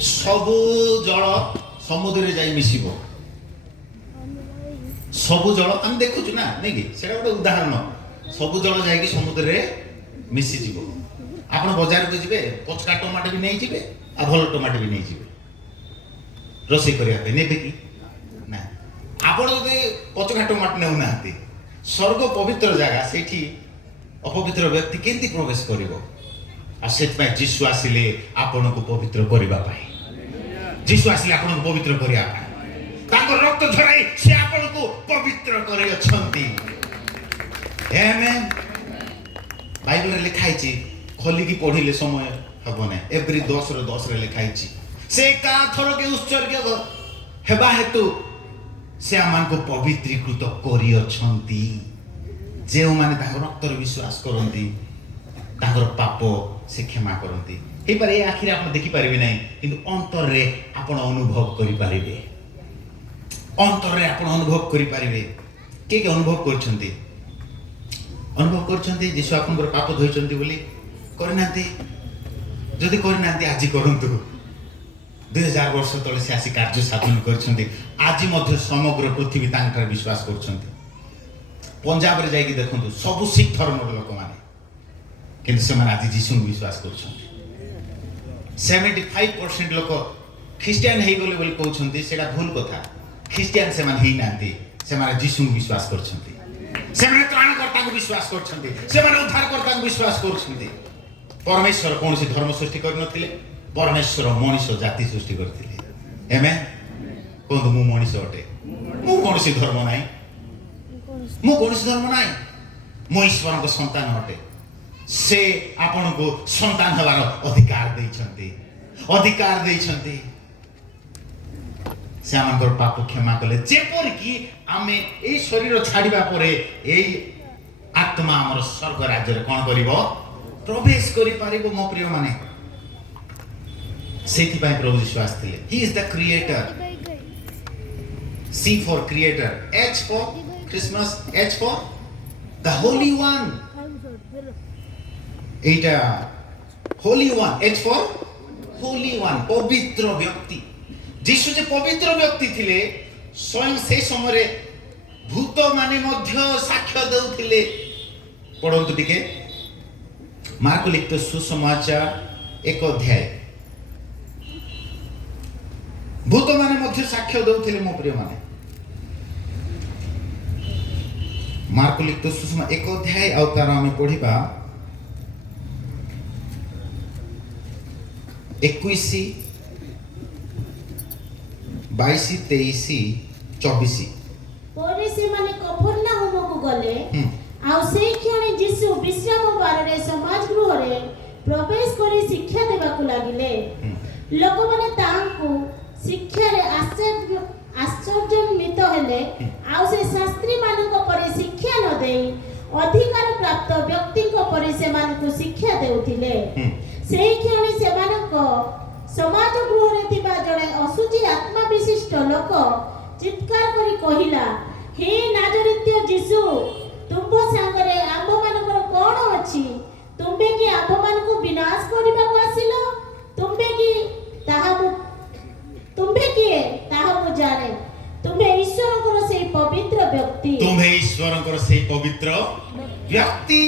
ସବୁ ଜଳ ସମୁଦ୍ରରେ ଯାଇ ମିଶିବ? ସବୁ ଜଳ ଆମେ ଦେଖୁଛୁ ନା, ନାଇଁ କି? ସେଇଟା ଗୋଟେ ଉଦାହରଣ। ସବୁ ଜଳ ଯାଇକି ସମୁଦ୍ରରେ ମିଶିଯିବ। ଆପଣ ବଜାରକୁ ଯିବେ, ପଚକା ଟମାଟୋ ବି ନେଇଯିବେ, ଆଉ ଭଲ ଟମାଟୋ ବି ନେଇଯିବେ ରୋଷେଇ କରିବା ପାଇଁ, ନେବେ କି? ନା। ଆପଣ ଯଦି ପଚକା ଟମାଟୋ ନେଉନାହାନ୍ତି, ସ୍ୱର୍ଗ ପବିତ୍ର ଜାଗା, ସେଇଠି ଅପବିତ୍ର ବ୍ୟକ୍ତି କେମିତି ପ୍ରବେଶ କରିବ? ଆଉ ସେଥିପାଇଁ ଯୀଶୁ ଆସିଲେ ଆପଣଙ୍କୁ ପବିତ୍ର କରିବା ପାଇଁ। ଯୀଶୁ ଆସିଲେ ଆପଣଙ୍କୁ ପବିତ୍ର କରିବା ପାଇଁ। ତାଙ୍କ ରକ୍ତ ଝରାଇ ସେ ଆପଣଙ୍କୁ ପବିତ୍ର କରିଅଛନ୍ତି। ଆମେନ୍। ବାଇବଲରେ ଲେଖା ହେଇଛି, ଖୋଲିକି ପଢିଲେ ସମୟ ହେବ ନାହିଁ, ଏଭ୍ରି 10:10 ଲେଖା ହେଇଛି, ସେ ଏକା ଥରକେ ଉତ୍ସର୍ଗ ହେବା ହେତୁ ସେ ଆମମାନଙ୍କୁ ପବିତ୍ରୀକୃତ କରିଅଛନ୍ତି। ଯେଉଁମାନେ ତାଙ୍କ ରକ୍ତରେ ବିଶ୍ୱାସ କରନ୍ତି ତାଙ୍କର ପାପ ସେ କ୍ଷମା କରନ୍ତି। ହେଇପାରେ ଏ ଆଖିରେ ଆପଣ ଦେଖିପାରିବେ ନାହିଁ, କିନ୍ତୁ ଅନ୍ତରରେ ଆପଣ ଅନୁଭବ କରିପାରିବେ। ଅନ୍ତରରେ ଆପଣ ଅନୁଭବ କରିପାରିବେ। କିଏ କିଏ ଅନୁଭବ କରିଛନ୍ତି? ଅନୁଭବ କରିଛନ୍ତି ଯୀଶୁ ଆପଣଙ୍କର ପାପ ଧୋଇଛନ୍ତି ବୋଲି? କରିନାହାନ୍ତି? जदि करना आज करंतु 2000 वर्ष तले से आसी कार्य साधन करछन्ती आज मध्य समग्र पृथ्वी तांकर विश्वास करछन्ती पंजाब रे जाई कि देखंतु सब सिख धर्म लोक माने किंतु से माने आज जीसु विश्वास करछन्ती 75% लोक ख्रिस्टियन हे गले बोली कहउछन्ती सेडा भूल कथा ख्रिस्टियन से माने ही नांती से माने जीसु विश्वास करछन्ती से माने त्राणकर्ता को विश्वास करछन्ती से माने उद्धारकर्ता को विश्वास करछन्ती परमेश्वर कौन सी धर्म सृष्टि कर नथिले परमेश्वर मनुष्य जाति सृष्टि करथिले आमेन कोन मु मनुष्य अटे मु कौन सी धर्म नाही मु कौन सी धर्म नाही मु ईश्वर को संतान अटे से आपन को संतान हवार अधिकार देइछन्ती से आमकर पाप क्षमा कले जेपर कि आमे ए शरीर छाडिबा परे ए आत्मा हमर स्वर्ग राज्य रे कोन करिवो प्रवेश करि पारिबो मो प्रिय माने सेति पाई प्रभु यीशु आस्थिले he is the creator C for creator H for Christmas H for the holy one Etah holy one H for holy one पवित्र व्यक्ति जीशु जे पवित्र व्यक्ति थिले स्वयं से समय भूत माने मध्य साक्ष्य देउथिले पढन्तु टिके मार्क लिखित सुसमाचार 1 अध्याय भूत माने मध्य साक्ष्य देउथिले मो प्रिय माने मार्क लिखित सुसमाचार 1 अध्याय आ तार हम पढिबा 21 22 23 24 ପରେ ସେମାନେ କଫରନାହୁମକୁ ଗଲେ ଆଉ ସେହି କ୍ଷଣି ଯୀଶୁ ବିଶ୍ରାମ ବାରରେ ସମାଜ ଗୃହରେ ପ୍ରବେଶ କରି ଶିକ୍ଷା ଦେବାକୁ ଲାଗିଲେ ଲୋକମାନେ ତାହାଙ୍କୁ ଶିକ୍ଷାରେ ଆଶ୍ଚର୍ଯ୍ୟାନ୍ୱିତ ହେଲେ ଆଉ ସେ ଶାସ୍ତ୍ରୀମାନଙ୍କ ପରି ଶିକ୍ଷା ନ ଦେଇ ଅଧିକାର ପ୍ରାପ୍ତ ବ୍ୟକ୍ତିଙ୍କ ପରି ସେମାନଙ୍କୁ ଶିକ୍ଷା ଦେଉଥିଲେ ସେହି କ୍ଷଣି ସେମାନଙ୍କ ସମାଜ ଗୃହରେ ଥିବା ଜଣେ ଅଶୁଚି ଆତ୍ମା ବିଶିଷ୍ଟ ଲୋକ ଚିତ୍କାର କରି କହିଲା ହେ ନାଜରିତ୍ୟ ଯୀଶୁ ତୁମ୍ଭ ସାଙ୍ଗରେ ଆମ୍ଭମାନଙ୍କର କ'ଣ ଅଛି ତୁମ୍ଭେ କି ଆମ୍ଭମାନଙ୍କୁ ବିନାଶ କରିବାକୁ ଆସିଲ ତୁମ୍ଭେ କିଏ ତାହା ମୁଁ ଜାଣେ ତୁମ୍ଭେ ଈଶ୍ୱରଙ୍କର ସେହି ପବିତ୍ର ବ୍ୟକ୍ତି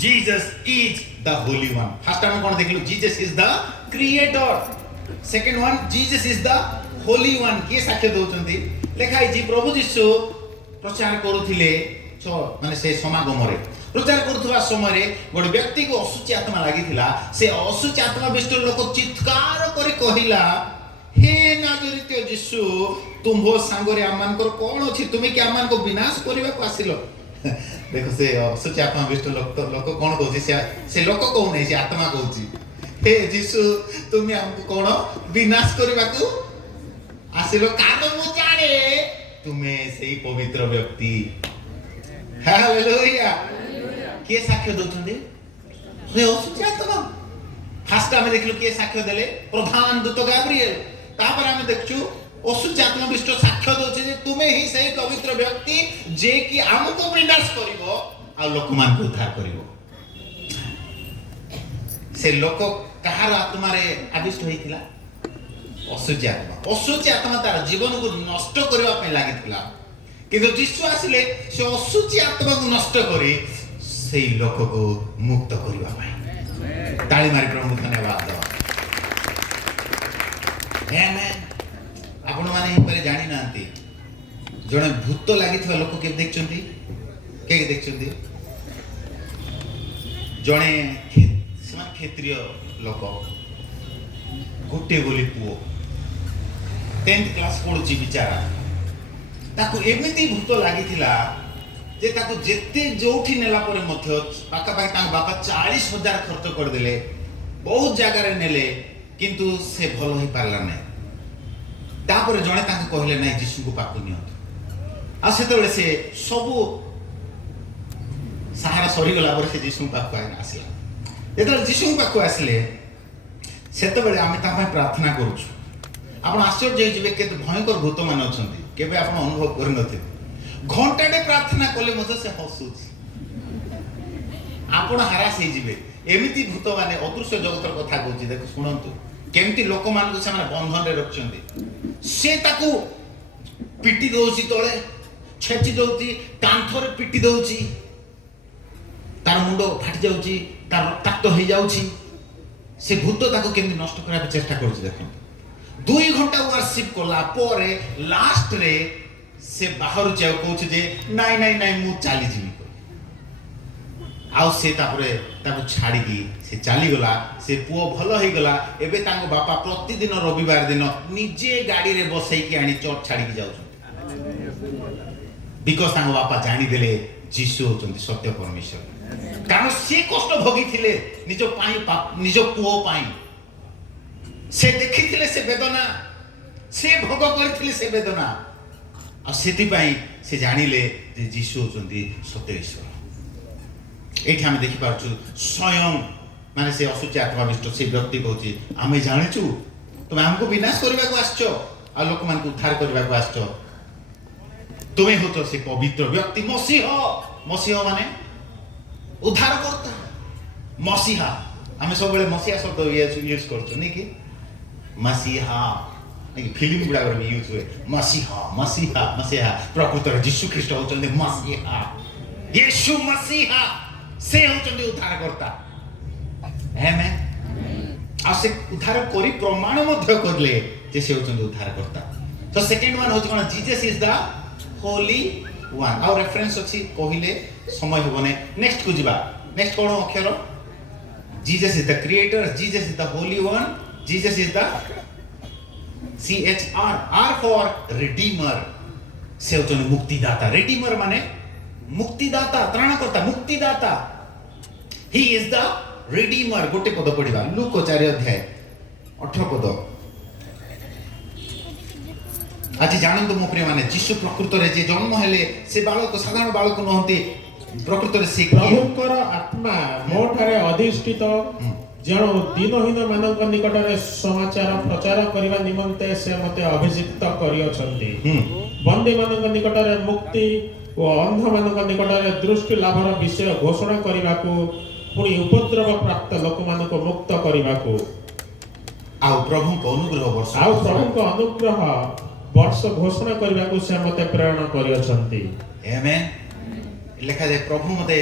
Jesus is the holy one first time cone देखलु Jesus is the creator second one Jesus is the holy one के साक्ष्य दउचंती लेखाई जी प्रभु यीशु प्रचार करूथिले माने से समागम रे प्रचार करूथबा समय रे गोटे व्यक्ति को असुचि आत्मा लागिथिला से असुचि आत्मा विष्ट लोक चित्कार करी कहिला हे नाजरित्य यीशु तुमभो सांगरे आमानकर कोन अछि तुमे कि आमान को विनाश करबा को आसिलो देखो से असुचि आत्मा विष्ट लोक कोन कहछि से लोक कोन नै से आत्मा कहछि हे यीशु तुमे हमको कोन विनाश करबा को आसिलो कारण मु जाने तुमे सेही पवित्र व्यक्ति हालेलुया के साक्ष्य दउछन्ते हे असुचि आत्मा फास्ट हम देखलु के साक्ष्य देले प्रधान दूत गाब्रिएल तापर हम देखछु असुचि आत्मा विष्ट साक्ष्य दउछे जे तुमे ही सेही पवित्र व्यक्ति जे कि हमको विनाश करिवो आ लोक मान को उद्धार करिवो से लोक कहार आत्मा रे आविष्ट होइतिला असुचि आत्मा तार जीवन को नष्ट करबा पे लागितिला किंतु यीशु आसिले से असुचि आत्मा को नष्ट करी से लोक को मुक्त करबा पे ताली मारी प्रभु धन्यवाद दो आमेन आपण माने परे जानि नांती जणे भूत लागिथवा लोक के देखचंती के देखचंती जणे समान क्षेत्रीय लोक गोटे बोली पुओ 10th क्लास पढुची बिचारा ताको एमिति भूत लागिथिला जे ताको जेते जोठी नेला परे मध्य पाका पाका तांग बापा 40,000 खर्च कर देले बहुत जगह रे नेले किंतु से भलो ही पारला नै तापर जणे तांको कहले नै यीशु को पाकु नियो आ सेतबेले से सब सहारा सरी गला पर से यीशु पाकु आसिला जेतबेले यीशु पाकु आसिले सेतबेले आमे ता पय प्रार्थना करूछु आपण आश्चर्य जेबे केते भयंकर भूत मान अछंती केबे आपण अनुभव कर नथि घंटाटे प्रार्थना कले मते से हसुछ आपण हरास हे जिवे एमिति भूत माने अदृश्य जगतर कथा कहूची देखो सुनंतु केमती लोक मान को से माने बंधन रे रखछन्ती से ताकू पिटी दउची तळे छेची दउची कांथरे पिटी दउची तार मुंडो फाटी जाउची तार रक्ताक्त हो जाउची से भूत ताको केमती नष्ट करा चेष्टा करूची देखो 2 घंटा वर्शिप कोला परे लास्ट रे से बाहर जाउ कहूची जे नाइ नाइ नाइ मु चाली जीवी आउ से तापरे ताको छाड़ी की से चाली गला से पुओ भलो हे गला एबे तांको बापा प्रतिदिन रविवार दिन निजे गाड़ी रे बसई की आनी चर्च छाड़ी की जाउछन बिकॉज़ तांको बापा जानी देले जीसु होचंती सत्य परमेश्वर कारण से कष्ट भोगी थिले निजो पाई निजो पुओ पाई से देखि थिले से वेदना से भोग करथिले से वेदना आ सेति पाई से जानिले जे जीसु होचंती सत्य ईश्वर एठी हम देखि पारछु स्वयं माने से असुची आत्मा विष्ट से व्यक्ति कहूची आमे जानिछु तुम हमको विनाश करबा को आछो आ लोक मान को उद्धार करबा को आछो तुमे होतो से पवित्र व्यक्ति मसीह माने उद्धार करता मसीहा आमे सब बेले मसीहा शब्द यूज करछु नै कि मसीहा नै फिल्म गुडा कर यूज हुए मसीहा प्रकृत यीशु ख्रीष्ट होचंदे मसीहा यीशु मसीहा से होचंदे उद्धार करता आमेन आ से उद्धार करी प्रमाण मध्य करले जे से होचंदे उद्धार करता तो सेकंड वन होच कोन Jesus is the holy one आउ रेफरेंस अछि कहिले समय होबने नेक्स्ट को जिबा नेक्स्ट कोन अक्षर Jesus is the creator Jesus is the holy one Jesus is the CHR R for redeemer से होचंदे मुक्तिदाता redeemer माने मुक्तिदाता त्राणकर्ता मुक्तिदाता ही इज द रिडीमर गोटे पद पढ़िबा लूक 4 अध्याय 18 पद आज जानंतु मो प्रिय माने यीशु प्रकृत रे जे जन्म हेले से बालक साधारण बालक नहंती प्रकृत रे से प्रभुकर आत्मा मोठारे अधिष्ठित जणो दिनहीन मानक निकट रे समाचार प्रचार करबा निमंते से मते अभिषिक्त करियछंती बंदी मानक निकट रे मुक्ति ओ अंध मानक निकट रे दृष्टि लाभर विषय घोषणा करबाकू पुणी उपद्रव प्राप्त लोक मानक मुक्त करबाकू आउ प्रभु को अनुग्रह वर्ष घोषणा करबाकू से मते प्रेरणा करियछंती आमेन लिखा जाय प्रभु मते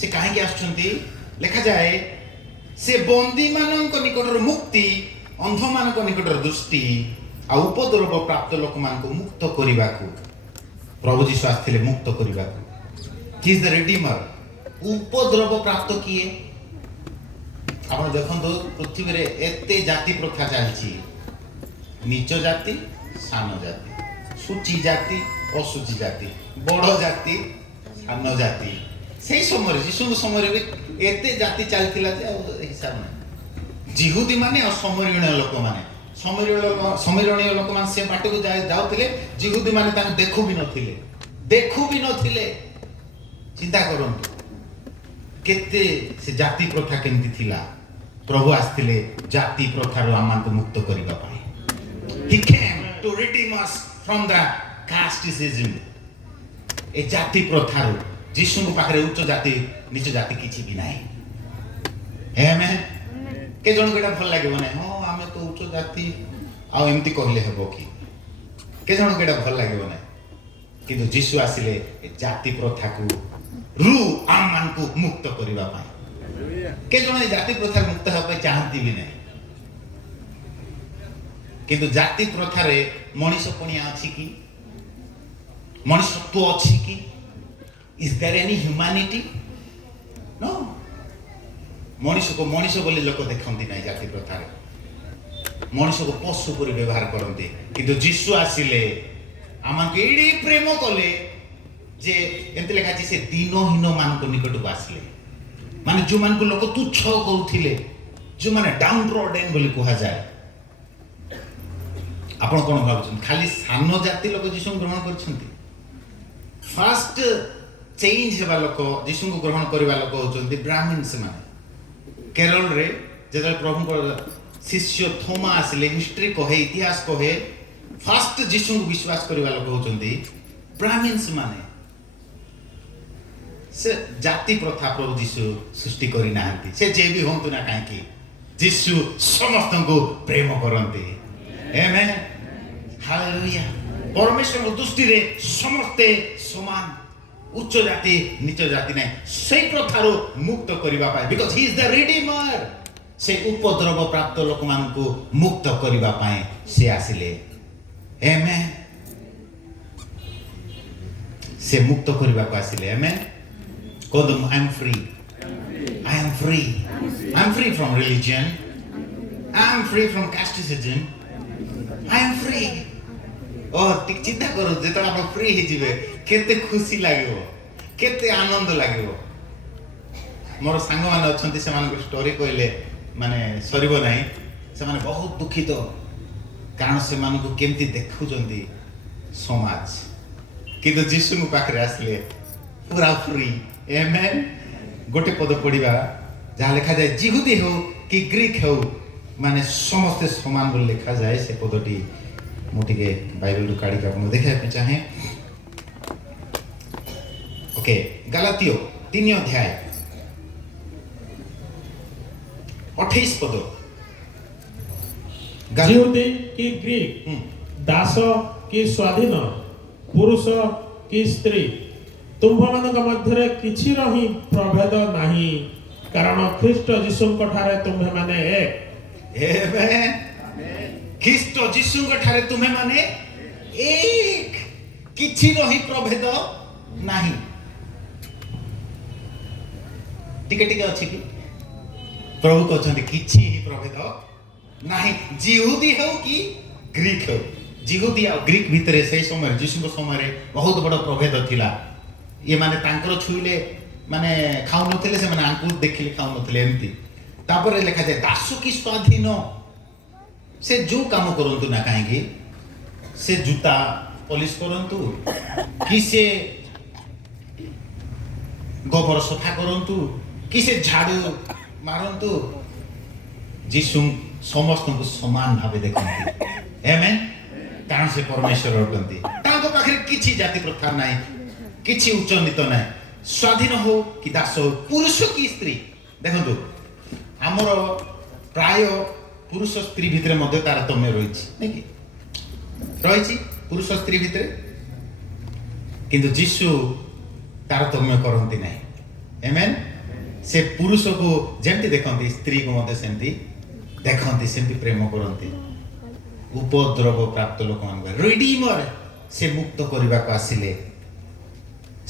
से काहे के आछंती लिखा जाय से बंदी मानक निकट रे मुक्ति अंध मानक निकट रे दृष्टि आ उपद्रव प्राप्त लोक मानक मुक्त करबाकू प्रभु जी स्वास्थ्य मुक्त करबाकू ही इज द रिडीमर उपद्रव प्राप्त किए आपण देखंतो पृथ्वी रे एते जाति प्रथा चलची नीच जाति सान जाति सूची जाति असुची जाति बड़ जाति सान जाति सेही समय जीशु समय रे एते जाति चलतिला जे हिसाब नै जिहुदी माने और समरणीय लोक माने समरणीय लोक माने से बाटे को जाउतिले जिहुदी माने तान देखु भी नथिले चिंता करंतु केते से जाति प्रथा केमती थिला प्रभु आस्थिले जाति प्रथा रो आमान को मुक्त करिबा पाए he came to redeem us from the casteism ए जाति प्रथा रो जीशु को पाखरे उच्च जाति नीच जाति किछि भी नाही आमेन के जण केटा भल लागे बने हां आमे तो उच्च जाति आ एमती कहले हेबो के जण केटा भल लागे बने किंतु जीशु आसिले ए जाति प्रथा को रु आम मान को मुक्त करिबा पाए के जण जाति प्रथा मुक्त होबे चाहती भी नहीं किंतु जाति प्रथा रे मनुष्य पणिया अछि कि मनुष्यत्व अछि कि is there any humanity no मनुष्य को मनुष्य बोले लोक देखंती नहीं जाति प्रथा रे मनुष्य को पशु पर व्यवहार करते किंतु जीशु आसिले आमान के एडी प्रेम कले जे एंते लेखा छी से दीनहीन मान को निकट को आसले माने जो मान को लोक तुच्छ करूथिले जो माने डाउन ट्रोडन बोली कहा जाय आपण कोन भाबछन खाली सान जाति लोक जीशु ग्रहण करछंती फर्स्ट चेंज हेबा लोक जीशु को ग्रहण करबा लोक होचंती ब्राह्मण्स माने केरल रे जेतल प्रभु को शिष्य थोमा आसले हिस्ट्री कहे इतिहास कहे फर्स्ट जीशु को विश्वास करबा लोक होचंती ब्राह्मण्स माने से जाति प्रथा प्रभु जीशु सृष्टि करी नाहंती से जे भी होंतु ना काहे जीशु समस्त को प्रेम करते आमेन हालेलुया परमेश्वर दृष्टि रे समस्ते समान उच्च जाति नीच जाति नहीं से प्रथारो मुक्त करिबा पाए because he is the Redeemer से उपद्रव प्राप्त लोक मान को मुक्त करिबा पाए से आसिले आमेन से मुक्त करिबा को आसिले आमेन कोदम I am free I am free. I am free from religion. I am free from casteism. I am free. Oh, ठीक चिंता करो जेता आप फ्री ही जीवे केते खुशी लागो केते आनंद लागो मोर संग मान अछंती से मान स्टोरी कहले माने सरीबो नाही से माने बहुत दुखित कारण से मान को केमती देखु जंदी समाज किंतु जीसु को पाखरे आसले पूरा फ्री आमेन गोटे पद पढ़ा जहाँ लिखा जाए जिहुदी हो कि ग्रीक हो माने समस्ते समान बोल लिखा जाए से पदटी मुझे बाइबल काढ़ी आपको देखा चाहे ओके गलातियो 3 अध्याय 28 पद जिहुदी कि ग्रीक दास कि स्वाधीन पुरुष कि स्त्री तुम्भ मानक मध्य किछि रही प्रभेद नाही कारण ख्रीष्ट जीशुंक ठारे तुम्हे माने एक ख्रीष्ट जीशुंक ठारे तुम्हे माने एक किछि रही प्रभेद नाही टिके टिके अछि कि प्रभु कहते किछि ही प्रभेद नाही जिहुदी हो कि ग्रीक हो जिहुदी और ग्रीक भितरे से समय जीशुंक समय बहुत बड़ प्रभेद थिला ये माने तांकर छुईले माने खाऊ नथिले से माने आंकु देखिले खाऊ नथिले एमती तापर लिखा जाए दास की स्वाधीन से जो काम करंतु ना काहेकि से जूता पॉलिश करंतु कि से गोबर सफा करंतु कि से झाड़ू मारंतु जीशु समस्त को समान भावे देखंती आमेन कारण से परमेश्वर अटंती तांको पाखरे किछि जाति प्रथा नाही किछि उच्च नीत ना स्वाधीन हो कि दास हो पुरुष की स्त्री देखो आमर प्राय पुरुष स्त्री भितर मध्य तारतम्य रही पुरुष स्त्री भितर किंतु जीशु तारतम्य करती ना आमेन से पुरुष को जेमती देखती स्त्री को मध्य सेमती देखती सेमती प्रेम करती उपद्रव प्राप्त लोक मान रिडीमर से मुक्त करने को आसिले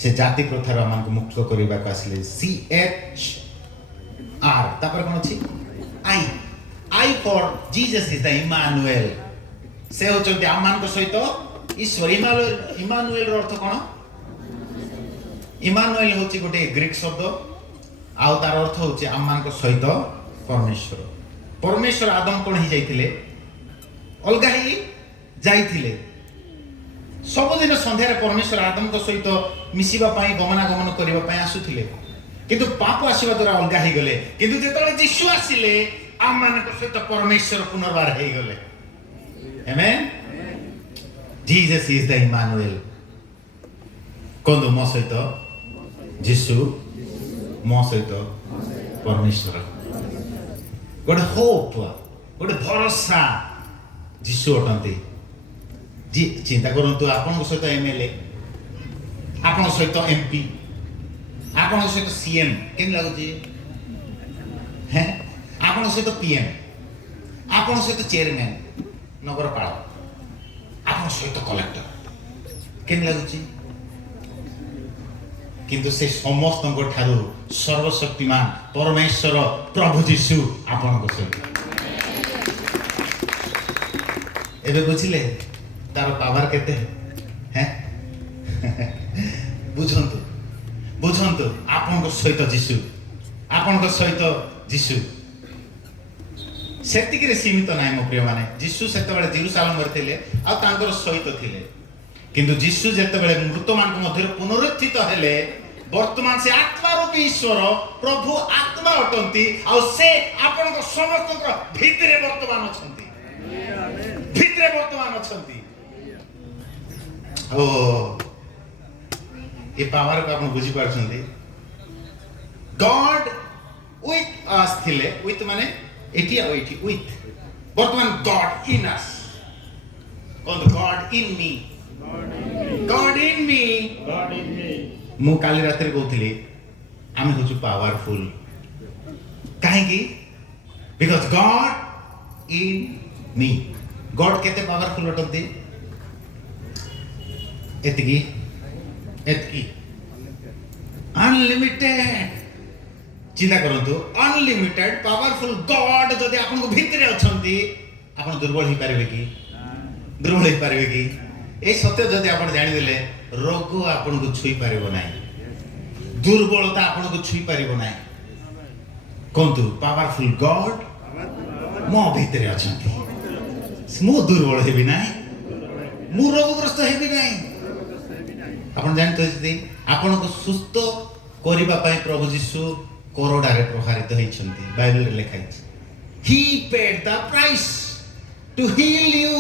से जाति प्रथार आम को मुक्त करने को आसिले CHR तापर कौन अच्छी I for Jesus is the Emmanuel से होचंती आमान को सहित ईश्वर इमानुएल रो अर्थ कौन इमानुएल होची गोटे ग्रीक शब्द आउ तार अर्थ होची आमान को सहित परमेश्वर परमेश्वर आदम कौन ही जाइथिले अलगा ही जाइथिले सबुदिन संध्यारे परमेश्वर आदम को सहित मिसिबा पाई गमनागमन करिबा पाई आसुथिले किंतु पाप आसीबा द्वारा अलगा ही गले किंतु जेतले यीशु आसिले आम मान को सहित परमेश्वर पुनर्बार हे गले आमेन जीसस इज द इमानुएल कोन मो सहित यीशु मो सहित परमेश्वर गोटे होप गोटे भरोसा यीशु अटंती जी चिंता करंतु आपन सहित एमएलए आपन सहित एमपी आपन सहित सीएम केन लागुची हैं आपन सहित पीएम आपन सहित चेयरमैन नगरपाल आपन सहित कलेक्टर केन लागुची किंतु से समस्त ठारू सर्वशक्तिमान परमेश्वर प्रभु यीशु आपन को सहित एबे बुझिले तार पावर केते हैं बुझंतु बुझंतु आपन को सहित यीशु आपन को सहित यीशु सेतिक रे सीमित नाही मो प्रिय माने यीशु सेते बेले जेरूसालेम रे थिले आ तांकर सहित थिले किंतु यीशु जेते बेले मृत मान को मध्य पुनरुत्थित हेले वर्तमान से आत्मा रूपी ईश्वर प्रभु आत्मा अटंती आ से आपन को समस्त को भीतरे वर्तमान अछंती भीतरे वर्तमान अछंती ओ ये पावर को आप बुझी पारछंती God with us थिले with माने एठी आ एठी with वर्तमान God in us कौन God in me God in me God in me. मु काली रात्रि कहूଥିଲି आमे होछु पावरफुल काहे की because God in me God केते पावरफुल अटंती एतकी अनलिमिटेड चिंता करंतु अनलिमिटेड पावरफुल गॉड जदि आपन को भितरे अछंती आपन दुर्बल ही पारिबे की दुर्बल ही पारिबे की ए सत्य जदि आपन जानि देले रोग आपन को छुई पारिबो नाही दुर्बलता आपन को छुई पारिबो नाही कोंतु पावरफुल गॉड मो भितरे अछंती मो दुर्बल हेबी नाही मो रोगग्रस्त हेबी नाही आपण जानते जे आपण को सुस्थ करिबा पई प्रभु यीशु कोरोडारे प्रहारित होइछंती बाइबल रे लिखा है he paid the price to heal you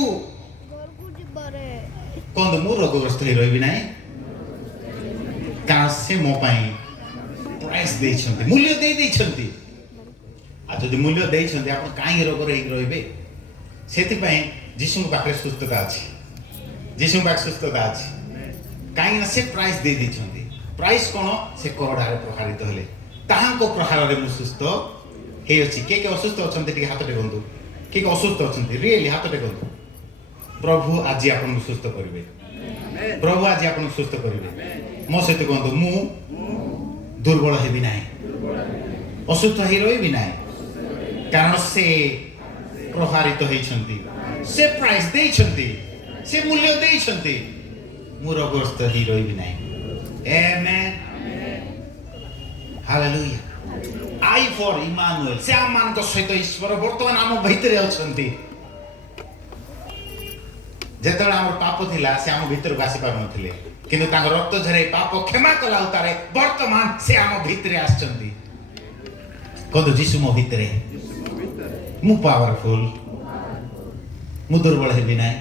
कोन मु रोगग्रस्त हे रहबी नाही कारण से मो पई प्राइस देइछंती मूल्य देइछंती आ जदि मूल्य देइछंती आपण काई रोग रे रहबे सेति पई यीशु पाखरे सुस्थता अछि यीशु पाख सुस्थता अछि काई से प्राइस दे दिछंती प्राइस कोन से कोरडारे प्रहारित होले ताहां को प्रहार रे मु सुस्थ हे अछि के असुस्थ अछंती टिके हाथ टेकंतु के असुस्थ अछंती रियली हाथ टेकंतु प्रभु आज आपन सुस्थ करिवे प्रभु आज आपन सुस्थ करिवे मो सहित कहंतु मु दुर्बल हेबी नाही असुस्थ हे रहबी नाही कारण से प्रहारित होइछंती से प्राइस देइछंती से मूल्य देइछंती मु रोगग्रस्त ही रहबी नाही आमेन हालेलुया आई फॉर इमानुएल से आमान को सहित ईश्वर वर्तमान आम भितरे अछंती जेतबे हमर पाप थिला से आम भितर आसी पार नथिले किंतु तांग रक्त झरे पाप क्षमा कला उतारे वर्तमान से आम भितरे आछंती कोदो यीशु मो भितरे मु पावरफुल मु दुर्बल हेबी नाही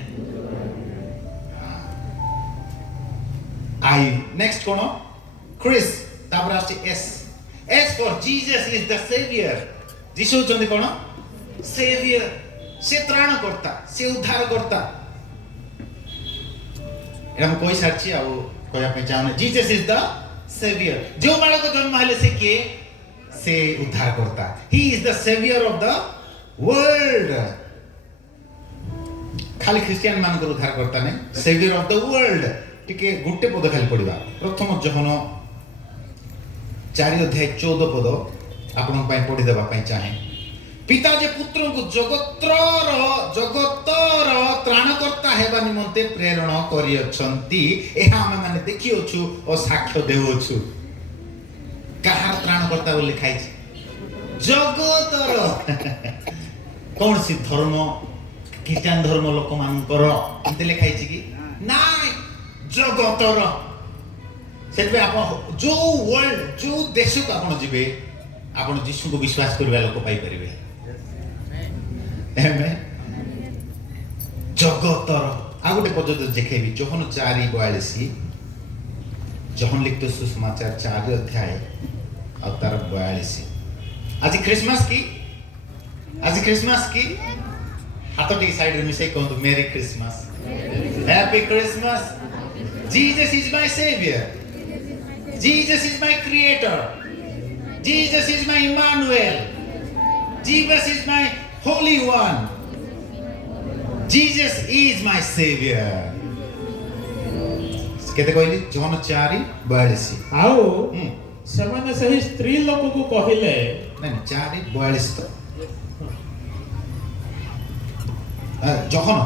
आई नेक्स्ट कोन क्रिस ताबरास्टी S for Jesus is the saviour Yishu चंदी कोन सेवियर से त्राण करता से उद्धार करता हम कोई साची आ कोया पे जाने जीसस इज द सेवियर जो बालक जन्म हले से के से उद्धार करता ही is the saviour of the world खाली क्रिश्चियन मान को उद्धार करता ने सेवियर ऑफ द वर्ल्ड टिके गुट्टे पद खाली पड़िबा प्रथम जहन 4 अध्याय 14 पद आपन पई पढि देबा पई चाहे पिता जे पुत्र को जगतर त्राणकर्ता हेबा निमंते प्रेरण करि अछंती एहा हम माने देखियोछु और साक्ष्य देउछु कहार त्राणकर्ता बोली लिखाई जगतर कौन सी धर्म ख्रिस्टियन धर्म लोक मानकर एते लिखाई कि नाइ जगतर सेतबे आप जो वर्ल्ड जो देश को आपण जिबे आपण यीशु को विश्वास करबा लोक पाई परिबे आमेन जगतर आ गोटे पद देखेबी जोहन 4:42 जोहन लिखित सुसमाचार 4 अध्याय और तार 42 आज क्रिसमस की हाथ टी साइड में से कहूँ merry Christmas happy Christmas Jesus is my saviour Jesus is my creator Jesus is my Emmanuel Jesus is my holy one Jesus is my saviour केते कहली जॉन 4:42 आओ ସେମାନେ ସେହି ସ୍ତ୍ରୀ ଲୋକକୁ କହିଲେ नहीं 4:42 तो जहन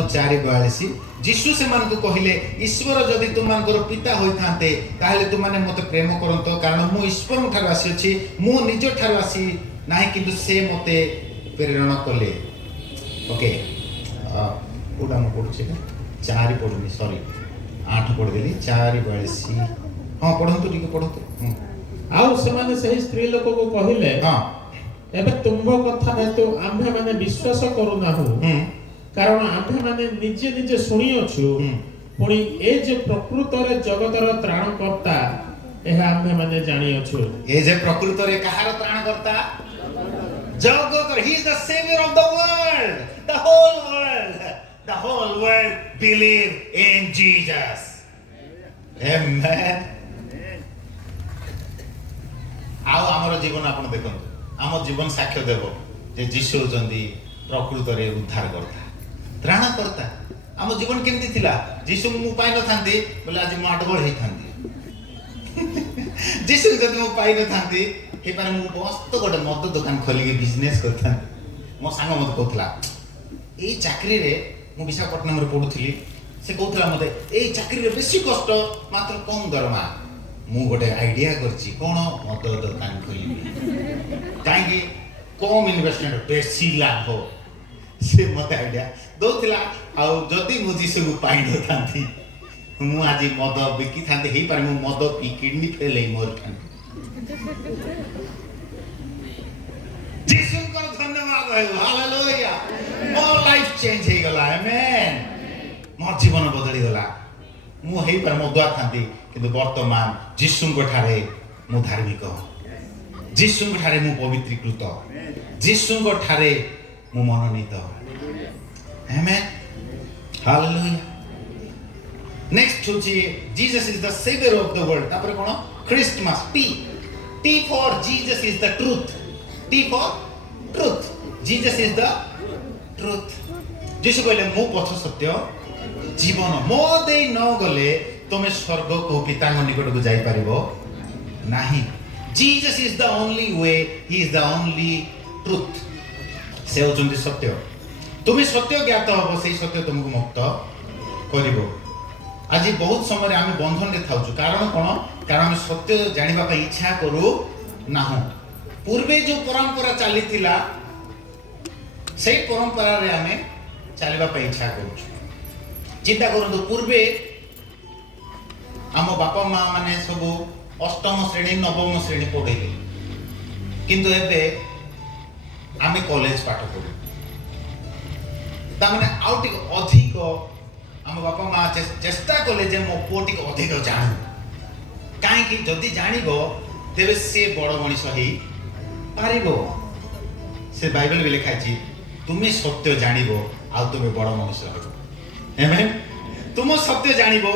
4:42 यीशु से मान को कहिले ईश्वर जदि तुम मानकर पिता होई थांते ताले तुम माने मते प्रेम करंतो कारण मु ईश्वर ठार आसी अछि मु निज ठार आसी नाही किंतु से मते प्रेरणा कले ओके उडा म पढुछि 4 पढुनी सॉरी 8 पढ देली 4:42 हां पढंतु टिके पढंतु ଆଉ ସେମାନେ ସେହି ସ୍ତ୍ରୀ ଲୋକକୁ କହିଲେ हां ଏବେ ତୁମ୍ଭ କଥା ହେତୁ ଆମ୍ଭେ ମାନେ ବିଶ୍ୱାସ କରୁନାହୁଁ କାରଣ ଆମ୍ଭେ ମାନେ ନିଜେ ନିଜେ ଶୁଣିଅଛୁ ପୁଣି ଏ ଯେ ପ୍ରକୃତରେ ଜଗତର ତ୍ରାଣକର୍ତ୍ତା ଏହା ଆମ୍ଭେମାନେ ଜାଣିଅଛୁ। ଏ ଯେ ପ୍ରକୃତରେ କାହାର ତ୍ରାଣକର୍ତ୍ତା? ଜଗତର। He is the savior of the world. The whole world. The whole world believe in Jesus. Amen. ଆଉ ଆମର ଜୀବନ ଆପଣ ଦେଖନ୍ତୁ, ଆମ ଜୀବନ ସାକ୍ଷ୍ୟ ଦେବ ଯେ ଯୀଶୁ ହେଉଛନ୍ତି ପ୍ରକୃତରେ ଉଦ୍ଧାରକର୍ତ୍ତା, ତ୍ରାଣକର୍ତ୍ତା। ଆମ ଜୀବନ କେମିତି ଥିଲା? ଯୀଶୁଙ୍କୁ ମୁଁ ପାଇନଥାନ୍ତି ବୋଲେ ଆଜି ମୁଁ ଆଟବଳ ହେଇଥାନ୍ତି। ଯୀଶୁକୁ ଯଦି ମୁଁ ପାଇନଥାନ୍ତି ହେଇପାରେ ମୁଁ ମସ୍ତ ଗୋଟେ ମଦ ଦୋକାନ ଖୋଲିକି ବିଜନେସ୍ କରିଥାନ୍ତି। ମୋ ସାଙ୍ଗ ମୋତେ କହୁଥିଲା, ଏଇ ଚାକିରିରେ ମୁଁ ବିଶାଖାପଟନମରେ ପଢ଼ୁଥିଲି, ସେ କହୁଥିଲା ମୋତେ ଏଇ ଚାକିରିରେ ବେଶୀ କଷ୍ଟ ମାତ୍ର କମ୍ ଦରମା। ମୁଁ ଗୋଟେ ଆଇଡ଼ିଆ କରିଛି, କ'ଣ ମଦ ଦୋକାନ ଖୋଲିବି, କାହିଁକି କମ୍ ଇନଭେଷ୍ଟମେଣ୍ଟ ବେଶୀ ଲାଭ। ସେ ମୋତେ ଆଇଡ଼ିଆ ଦେଉଥିଲା। ଆଉ ଯଦି ମୁଁ ଯୀଶୁକୁ ପାଇନଥାନ୍ତି ମୁଁ ଆଜି ମଦ ବିକିଥାନ୍ତି, ହେଇପାରେ ମୁଁ ମଦ ପିଇ କିଡନୀ ଫେଲ୍ ହେଇ ମରିଥାନ୍ତି। ଯୀଶୁଙ୍କର ଧନ୍ୟବାଦ ହେଉ, ହାଲେଲୁୟା। ମୋ ଲାଇଫ୍ ଚେଞ୍ଜ ହେଇଗଲା, ଆମେନ୍। ମୋ ଜୀବନ ବଦଳିଗଲା। ମୁଁ ହେଇପାରେ ମଦୁଆ ଥାନ୍ତି, କିନ୍ତୁ ବର୍ତ୍ତମାନ ଯୀଶୁଙ୍କ ଠାରେ ମୁଁ ଧାର୍ମିକ, ଯୀଶୁଙ୍କ ଠାରେ ମୁଁ ପବିତ୍ରୀକୃତ, ଯୀଶୁଙ୍କ ଠାରେ ମୁଁ ମନୋନୀତ। ଆମେନ୍, ହାଲେଲୁୟା। ନେକ୍ସଟ ହେଉଛି Jesus is the severe of the world. ତାପରେ କ'ଣ? Christmas. T for Jesus is the truth. T for truth. Jesus is the truth. ଯୀଶୁ କହିଲେ ମୁଁ ପଥ ସତ୍ୟ ଜୀବନ, ମୋ ଦେଇ ନ ଗଲେ ତୁମେ ସ୍ୱର୍ଗକୁ ପିତାଙ୍କ ନିକଟକୁ ଯାଇପାରିବ ନାହିଁ। Jesus is the only we, Hi is the only truth. ସେ ହେଉଛନ୍ତି ସତ୍ୟ। ତୁମେ ସତ୍ୟ ଜ୍ଞାତ ହେବ, ସେଇ ସତ୍ୟ ତୁମକୁ ମୁକ୍ତ କରିବ। ଆଜି ବହୁତ ସମୟରେ ଆମେ ବନ୍ଧନରେ ଥାଉଛୁ। କାରଣ କ'ଣ? କାରଣ ଆମେ ସତ୍ୟ ଜାଣିବା ପାଇଁ ଇଚ୍ଛା କରୁ ନାହୁଁ। ପୂର୍ବେ ଯେଉଁ ପରମ୍ପରା ଚାଲିଥିଲା ସେଇ ପରମ୍ପରାରେ ଆମେ ଚାଲିବା ପାଇଁ ଇଚ୍ଛା କରୁଛୁ। ଚିନ୍ତା କରନ୍ତୁ, ପୂର୍ବେ ଆମ ବାପା ମା ମାନେ ସବୁ ଅଷ୍ଟମ ଶ୍ରେଣୀ ନବମ ଶ୍ରେଣୀ ପଢ଼େଇଲେ, କିନ୍ତୁ ଏବେ ଆମେ କଲେଜ ପାଠ ପଢ଼ୁ। ତାମାନେ ଆଉ ଟିକେ ଅଧିକ ଆମ ବାପା ମା ଚେଷ୍ଟା କଲେ ଯେ ମୋ ପୁଅ ଟିକେ ଅଧିକ ଜାଣୁ। କାହିଁକି? ଯଦି ଜାଣିବ ତେବେ ସେ ବଡ଼ ମଣିଷ ହେଇପାରିବ। ସେ ବାଇବେଲ ବି ଲେଖା ଅଛି, ତୁମେ ସତ୍ୟ ଜାଣିବ ଆଉ ତୁମେ ବଡ଼ ମଣିଷ ହେବ। ଆମେନ୍। ତୁମ ସତ୍ୟ ଜାଣିବ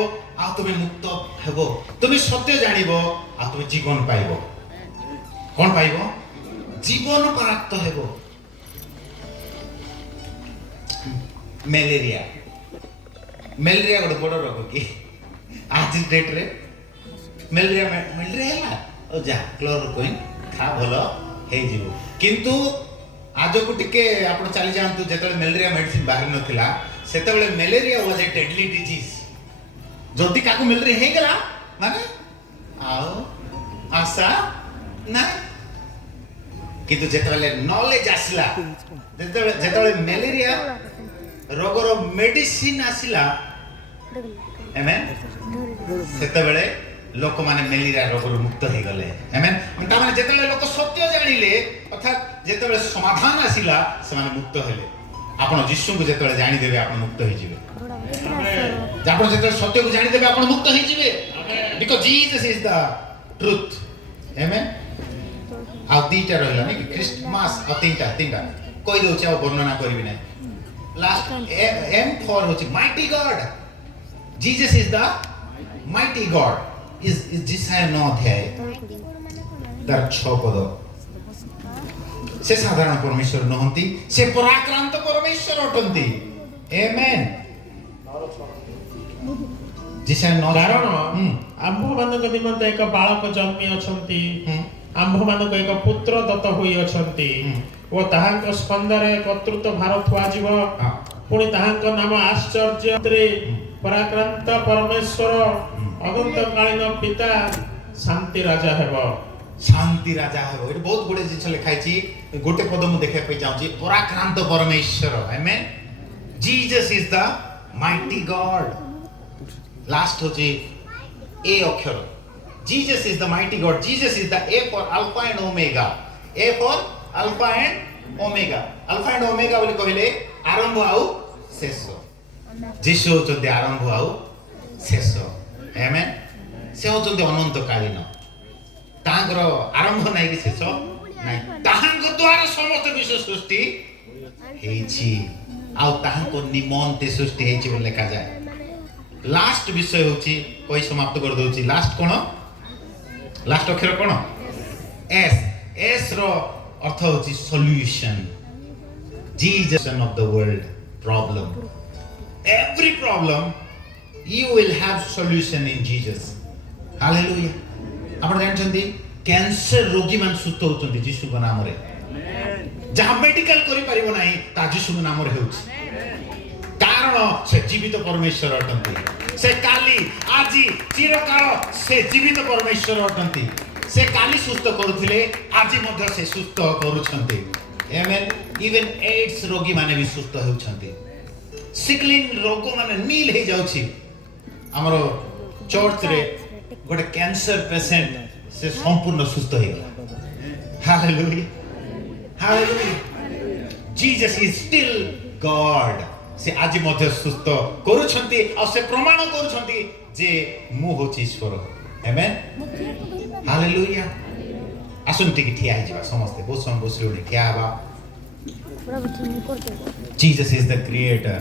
ଆଉ ତୁମେ ମୁକ୍ତ ହେବ। ତୁମେ ସତ୍ୟ ଜାଣିବ ଆଉ ତୁମେ ଜୀବନ ପାଇବ। କ'ଣ ପାଇବ? ଜୀବନ ପ୍ରାପ୍ତ ହେବ। ମ୍ୟାଲେରିଆ ଗୋଟେ ବଡ଼ ରୋଗ କି ଆଜି ଡେଟ୍ରେ ମ୍ୟାଲେରିଆ ହେଲା, ଆଉ ଯା କ୍ଲୋରୋକୁଇନ୍ ଖା, ଭଲ ହେଇଯିବ। କିନ୍ତୁ ଆଜକୁ ଟିକେ ଆପଣ ଚାଲି ଯାଆନ୍ତୁ, ଯେତେବେଳେ ମ୍ୟାଲେରିଆ ମେଡିସିନ ବାହାରି ନଥିଲା ସେତେବେଳେ malaria was A deadly disease. ଯଦି କାହାକୁ ମ୍ୟାଲେରିଆ ହେଇଗଲା ମାନେ ଆଉ ଆଶା ନାହିଁ। କିନ୍ତୁ ଯେତେବେଳେ ନଲେଜ ଆସିଲା, ଯେତେବେଳେ ମ୍ୟାଲେରିଆ ରୋଗର ମେଡିସିନ ଆସିଲା, ଆମେନ୍, ସେତେବେଳେ ଲୋକମାନେ ମ୍ୟାଲେରିଆ ରୋଗରୁ ମୁକ୍ତ ହେଇଗଲେ। ଆମେନ୍। ତାମାନେ ଯେତେବେଳେ ଲୋକ ସତ୍ୟ ଜାଣିଲେ, ଅର୍ଥାତ୍ ଯେତେବେଳେ ସମାଧାନ ଆସିଲା, ସେମାନେ ମୁକ୍ତ ହେଲେ। ଆପଣ ଯୀଶୁଙ୍କୁ ଯେତେବେଳେ ଜାଣିଦେବେ ଆପଣ ମୁକ୍ତ ହେଇଯିବେ। ଆପଣ ଯେତେବେଳେ ସତ୍ୟକୁ ଜାଣିଦେବେ ଆପଣ ମୁକ୍ତ ହେଇଯିବେ। Because Jesus is the truth. Amen. ଆଉ ଦିଟା ରହିଲା ନାଇଁ କି? ଖ୍ରୀଷ୍ଟମାସ ଆଉ ତିନିଟା କହିଦେଉଛି, ଆଉ ବର୍ଣ୍ଣନା କରିବି ନାହିଁ। ଲାଷ୍ଟ ଏମ୍ ଫର୍ ହେଉଛି ମାଇଟି ଗଡ୍। ଜିସସ୍ ଇଜ ଦ ମାଇଟି ଗଡ୍। ଜିସାୟ 9 ଅଧ୍ୟାୟ ତାର 6 ପଦ। ସେ ସାଧାରଣ ପରମେଶ୍ୱର ନୁହନ୍ତି, ସେ ପରାକ୍ରାନ୍ତ ପରମେଶ୍ୱର ଅଟନ୍ତି। ଆମେନ୍। ଜିସାୟ 9। କାରଣ ଆମ୍ଭମାନଙ୍କ ନିମନ୍ତେ ଏକ ବାଳକ ଜନ୍ମି ଅଛନ୍ତି, ଆମ୍ଭମାନଙ୍କୁ ଏକ ପୁତ୍ର ଦତ୍ତ ହୋଇଅଛନ୍ତି ଓ ତାହାଙ୍କ ସ୍କନ୍ଧରେ କର୍ତ୍ତୃତ୍ୱ ଭାର ଥୁଆଯିବ। ପୁଣି ତାହାଙ୍କ ନାମ ଆଶ୍ଚର୍ଯ୍ୟ, ପରାକ୍ରାନ୍ତ ପରମେଶ୍ୱର, ଅନନ୍ତକାଳୀନ ପିତା, ଶାନ୍ତି ରାଜା ହେବ। ଶାନ୍ତି ରାଜା ହେବ। ଏଠି ବହୁତ ଗୁଡ଼େ ଜିନିଷ ଲେଖା ହେଇଛି। ଗୋଟେ ପଦ ମୁଁ ଦେଖିବା ପାଇଁ ଚାହୁଁଛି, ପରାକ୍ରାନ୍ତ ପରମେଶ୍ୱର। Amen. Jesus is the mighty God. Last ହେଉଛି ଏ ଅକ୍ଷର। Jesus is the mighty God. Jesus is the A for Alpha and Omega. A for Alpha and Omega. Alpha and Omega ବୋଲି କହିଲେ ଆରମ୍ଭ ଆଉ ଶେଷ। ଯୀଶୁ ହେଉଛନ୍ତି ଆରମ୍ଭ ଆଉ ଶେଷ। ଆମେନ୍। ସେ ହେଉଛନ୍ତି ଅନନ୍ତକାଳୀନ। तांकर आरंभ नहीं कि शेष नहीं ताहांक द्वारा समस्त विश्व सृष्टि हेछि आउ ताहांक निमंते सृष्टि हेछि बोल लिखा जाए लास्ट विषय होछि कोई समाप्त कर दोछि लास्ट कोन लास्ट अक्षर कोन एस एस रो अर्थ होछि solution Jesus of the world problem every problem you will have solution in Jesus hallelujah आपण जानछन्ती कैंसर रोगी मान सुस्थ होचन्ती यीशु को नाम रे जहां मेडिकल करि परिबो नाही ता यीशु को नाम रे होछि कारण से जीवित परमेश्वर अटंती से काली आजी चिरकाल से जीवित परमेश्वर अटंती से काली सुस्थ करूथिले आजी मध्ये से सुस्थ करूछन्ती आमेन इवन एड्स रोगी माने भी सुस्थ होउछन्ती सिकलिन रोग माने नील हे जाउछि हमरो चर्च रे गोटे कैंसर पेशेंट से संपूर्ण सुस्थ हो गला hallelujah hallelujah Jesus is still God से आज मध्ये सुस्थ करूछन्ती आ से प्रमाण करूछन्ती जे मु होछि ईश्वर आमेन हालेलुया आसुन टिके ठिया हे जिबा समस्त बोसम बोसुडी ठिया बा Jesus is the creator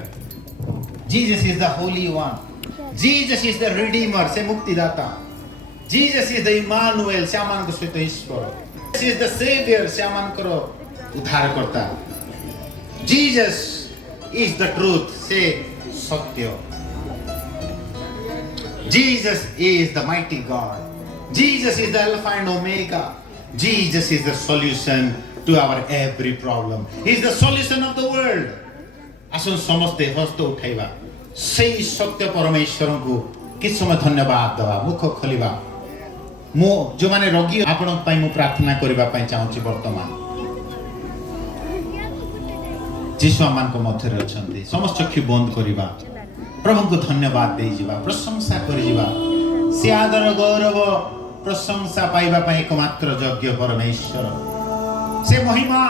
Jesus is the holy one Jesus is the redeemer से मुक्तिदाता Jesus is the Emmanuel से आमान को सहित ईश्वर Jesus is the savior से आमान को उद्धारकर्ता Jesus is the truth से सत्य Jesus is the mighty God Jesus is the Alpha and Omega Jesus is the solution to our every problem He is the solution of the world आसन समस्ते हस्त उठाइबा सही सत्य परमेश्वर को किस समय धन्यवाद दवा मुख खोलिबा मो जो माने रोगी आपण पई मु प्रार्थना करबा पई चाहूची वर्तमान जीसु मान को मध्य रे अछंती समस्त चक्षु बंद करबा प्रभु को धन्यवाद दे जिबा प्रशंसा करि जिबा से आदर गौरव प्रशंसा पाइबा पई एकमात्र योग्य परमेश्वर से महिमा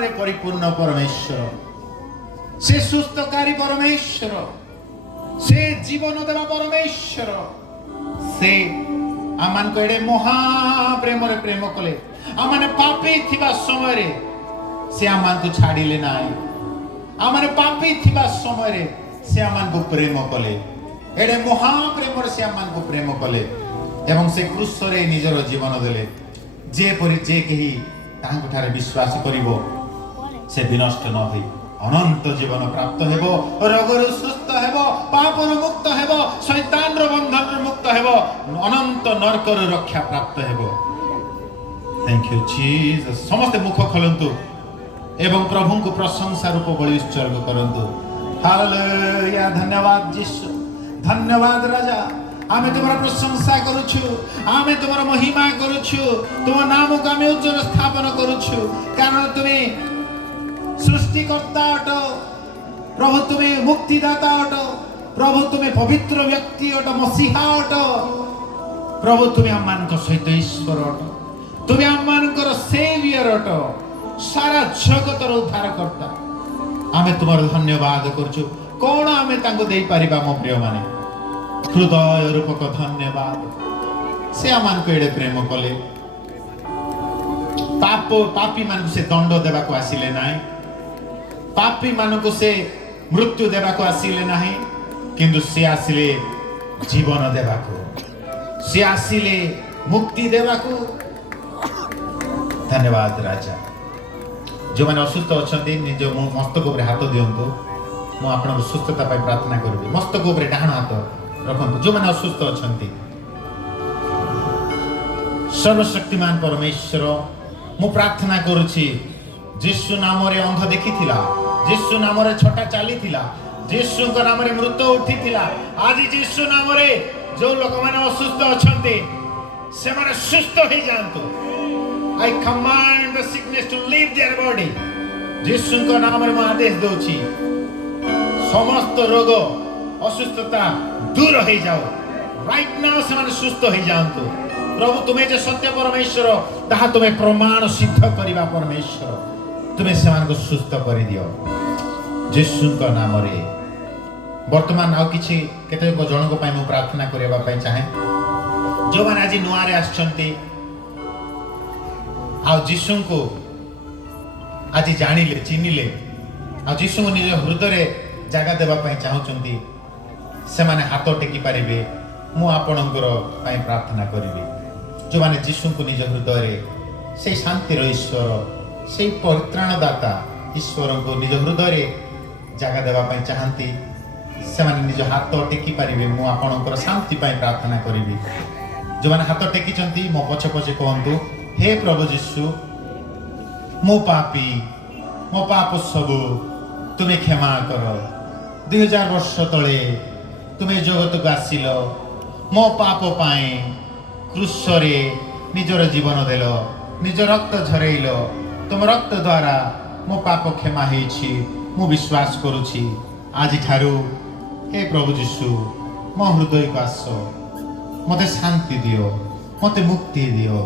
रे परिपूर्ण परमेश्वर से सुस्थकारी परमेश्वर से जीवन देवा परमेश्वर से आमान को एडे महा प्रेम रे प्रेम कले आमाने पापी थिबा समय रे से आमान को छाडिले नाही आमाने पापी थिबा समय रे से आमान को प्रेम कले एडे महा प्रेम रे से आमान को प्रेम कले एवं से क्रूस रे निजर जीवन देले जे परि जे केही तांको ठारे विश्वास करिवो से विनष्ट न होई अनंत जीवन प्राप्त हेबो रोगरु सुस्थ हेबो पापरु मुक्त हेबो शैतान रो बंधन रो मुक्त हेबो अनंत नरकर रक्षा प्राप्त हेबो थैंक यू जीसस समस्त मुख खोलंतु एवं प्रभु को प्रशंसा रूप बलि उत्सर्ग करंतु हालेलुया धन्यवाद यीशु धन्यवाद राजा आमे तुम्हारा प्रशंसा करूछु आमे तुम्हारा महिमा करूछु तुम नाम को आमे उज्जवल स्थापन करूछु कारण तुम्हें सृष्टिकर्ता अट प्रभु तुम्हें मुक्तिदाता अट प्रभु तुम्हें पवित्र व्यक्ति अट मसीहा अट प्रभु तुम्हें आम मान सहित ईश्वर अट तुम्हें आम मान सेवियर अट सारा जगतर उद्धारकर्ता आमे तुम्हारा धन्यवाद करछु कौन आमे तांको देई परिबा मो प्रिय माने हृदय रूपक धन्यवाद से आम मान को एडे प्रेम कले पापी मान से दंड देबा को आसिले नाही पापी मानको से मृत्यु देबाको आसिले नाही किंतु से आसिले जीवन देबाको से आसिले मुक्ति देबाको धन्यवाद राजा जो माने असुस्थ अछंती निज मस्तक ऊपर हाथ दियंतु मु आपन सुस्थता पाई प्रार्थना करबी मस्तक ऊपर डाहण हाथ रखंतु जो माने असुस्थ अछंती सर्वशक्तिमान परमेश्वर मु प्रार्थना करूछि यीशु नाम रे अंध देखिथिला यीशु नाम रे छोटा चाली थिला यीशु को नाम रे मृत उठिथिला आज यीशु नाम रे जो लोक माने असुस्थ अछंती से माने सुस्थ हो जानतु I command the sickness to leave their body Yishu को नाम रे मैं आदेश दोछि समस्त रोग असुस्थता दूर हो जाओ राइट नाउ से माने सुस्थ हो जानतु प्रभु तुम्हें जे सत्य परमेश्वर ताहा तुम्हें प्रमाण सिद्ध करिबा परमेश्वर तुम्हें सेमान को सुस्थ कर दियो यीशु का नाम रे वर्तमान आउ किछि केते जन को पई मु प्रार्थना करबा पई चाहे जो माने आज नुआ रे आछंती ଆଉ ଯୀଶୁଙ୍କୁ ଆଜି ଜାଣିଲେ ଚିହ୍ନିଲେ ଆଉ ଯୀଶୁଙ୍କୁ ନିଜ ହୃଦୟରେ ଜାଗା ଦେବା ପାଇଁ ଚାହୁଁଛନ୍ତି ସେମାନେ ହାତ ଟେକି ପାରିବେ। ମୁଁ ଆପଣଙ୍କର ପାଇଁ ପ୍ରାର୍ଥନା କରିବି। ଯେଉଁମାନେ ଯୀଶୁଙ୍କୁ ନିଜ ହୃଦୟରେ ସେଇ ଶାନ୍ତିର ଈଶ୍ୱର ସେଇ ପରିତ୍ରାଣଦାତା ଈଶ୍ୱରଙ୍କୁ ନିଜ ହୃଦୟରେ ଜାଗା ଦେବା ପାଇଁ ଚାହାନ୍ତି ସେମାନେ ନିଜ ହାତ ଟେକି ପାରିବେ। ମୁଁ ଆପଣଙ୍କର ଶାନ୍ତି ପାଇଁ ପ୍ରାର୍ଥନା କରିବି। ଯେଉଁମାନେ ହାତ ଟେକିଛନ୍ତି ମୋ ପଛେ ପଛେ କୁହନ୍ତୁ, ହେ ପ୍ରଭୁ ଯୀଶୁ, ମୁଁ ପାପୀ, ମୋ ପାପ ସବୁ ତୁମେ କ୍ଷମା କର। 2000 ବର୍ଷ ତଳେ ତୁମେ ଜଗତକୁ ଆସିଲ, ମୋ ପାପ ପାଇଁ କ୍ରୁଶରେ ନିଜର ଜୀବନ ଦେଲ, ନିଜ ରକ୍ତ ଝରେଇଲ। ତୁମ ରକ୍ତ ଦ୍ୱାରା ମୋ ପାପ କ୍ଷମା ହେଇଛି, ମୁଁ ବିଶ୍ୱାସ କରୁଛି। ଆଜିଠାରୁ ହେ ପ୍ରଭୁ ଯୀଶୁ ମୋ ହୃଦୟକୁ ଆସ, ମୋତେ ଶାନ୍ତି ଦିଅ, ମୋତେ ମୁକ୍ତି ଦିଅ,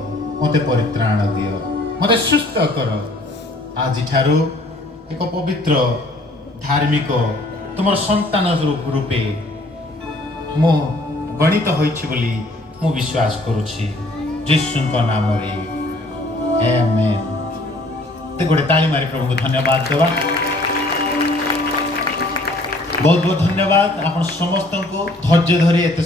ମୋତେ ପରିତ୍ରାଣ ଦିଅ, ମୋତେ ସୁସ୍ଥ କର। ଆଜିଠାରୁ ଏକ ପବିତ୍ର ଧାର୍ମିକ ତୁମର ସନ୍ତାନ ରୂପେ ମୁଁ ଗଣିତ ହୋଇଛି ବୋଲି ମୁଁ ବିଶ୍ୱାସ କରୁଛି ଯୀଶୁଙ୍କ ନାମରେ, ଆମେନ୍। ଗୋଟେ ତାଳି ମାରି ପ୍ରଭୁଙ୍କୁ ଧନ୍ୟବାଦ ଦେବା। ବହୁତ ବହୁତ ଧନ୍ୟବାଦ ଆପଣ ସମସ୍ତଙ୍କୁ ଧୈର୍ଯ୍ୟ ଧରି ଏତେ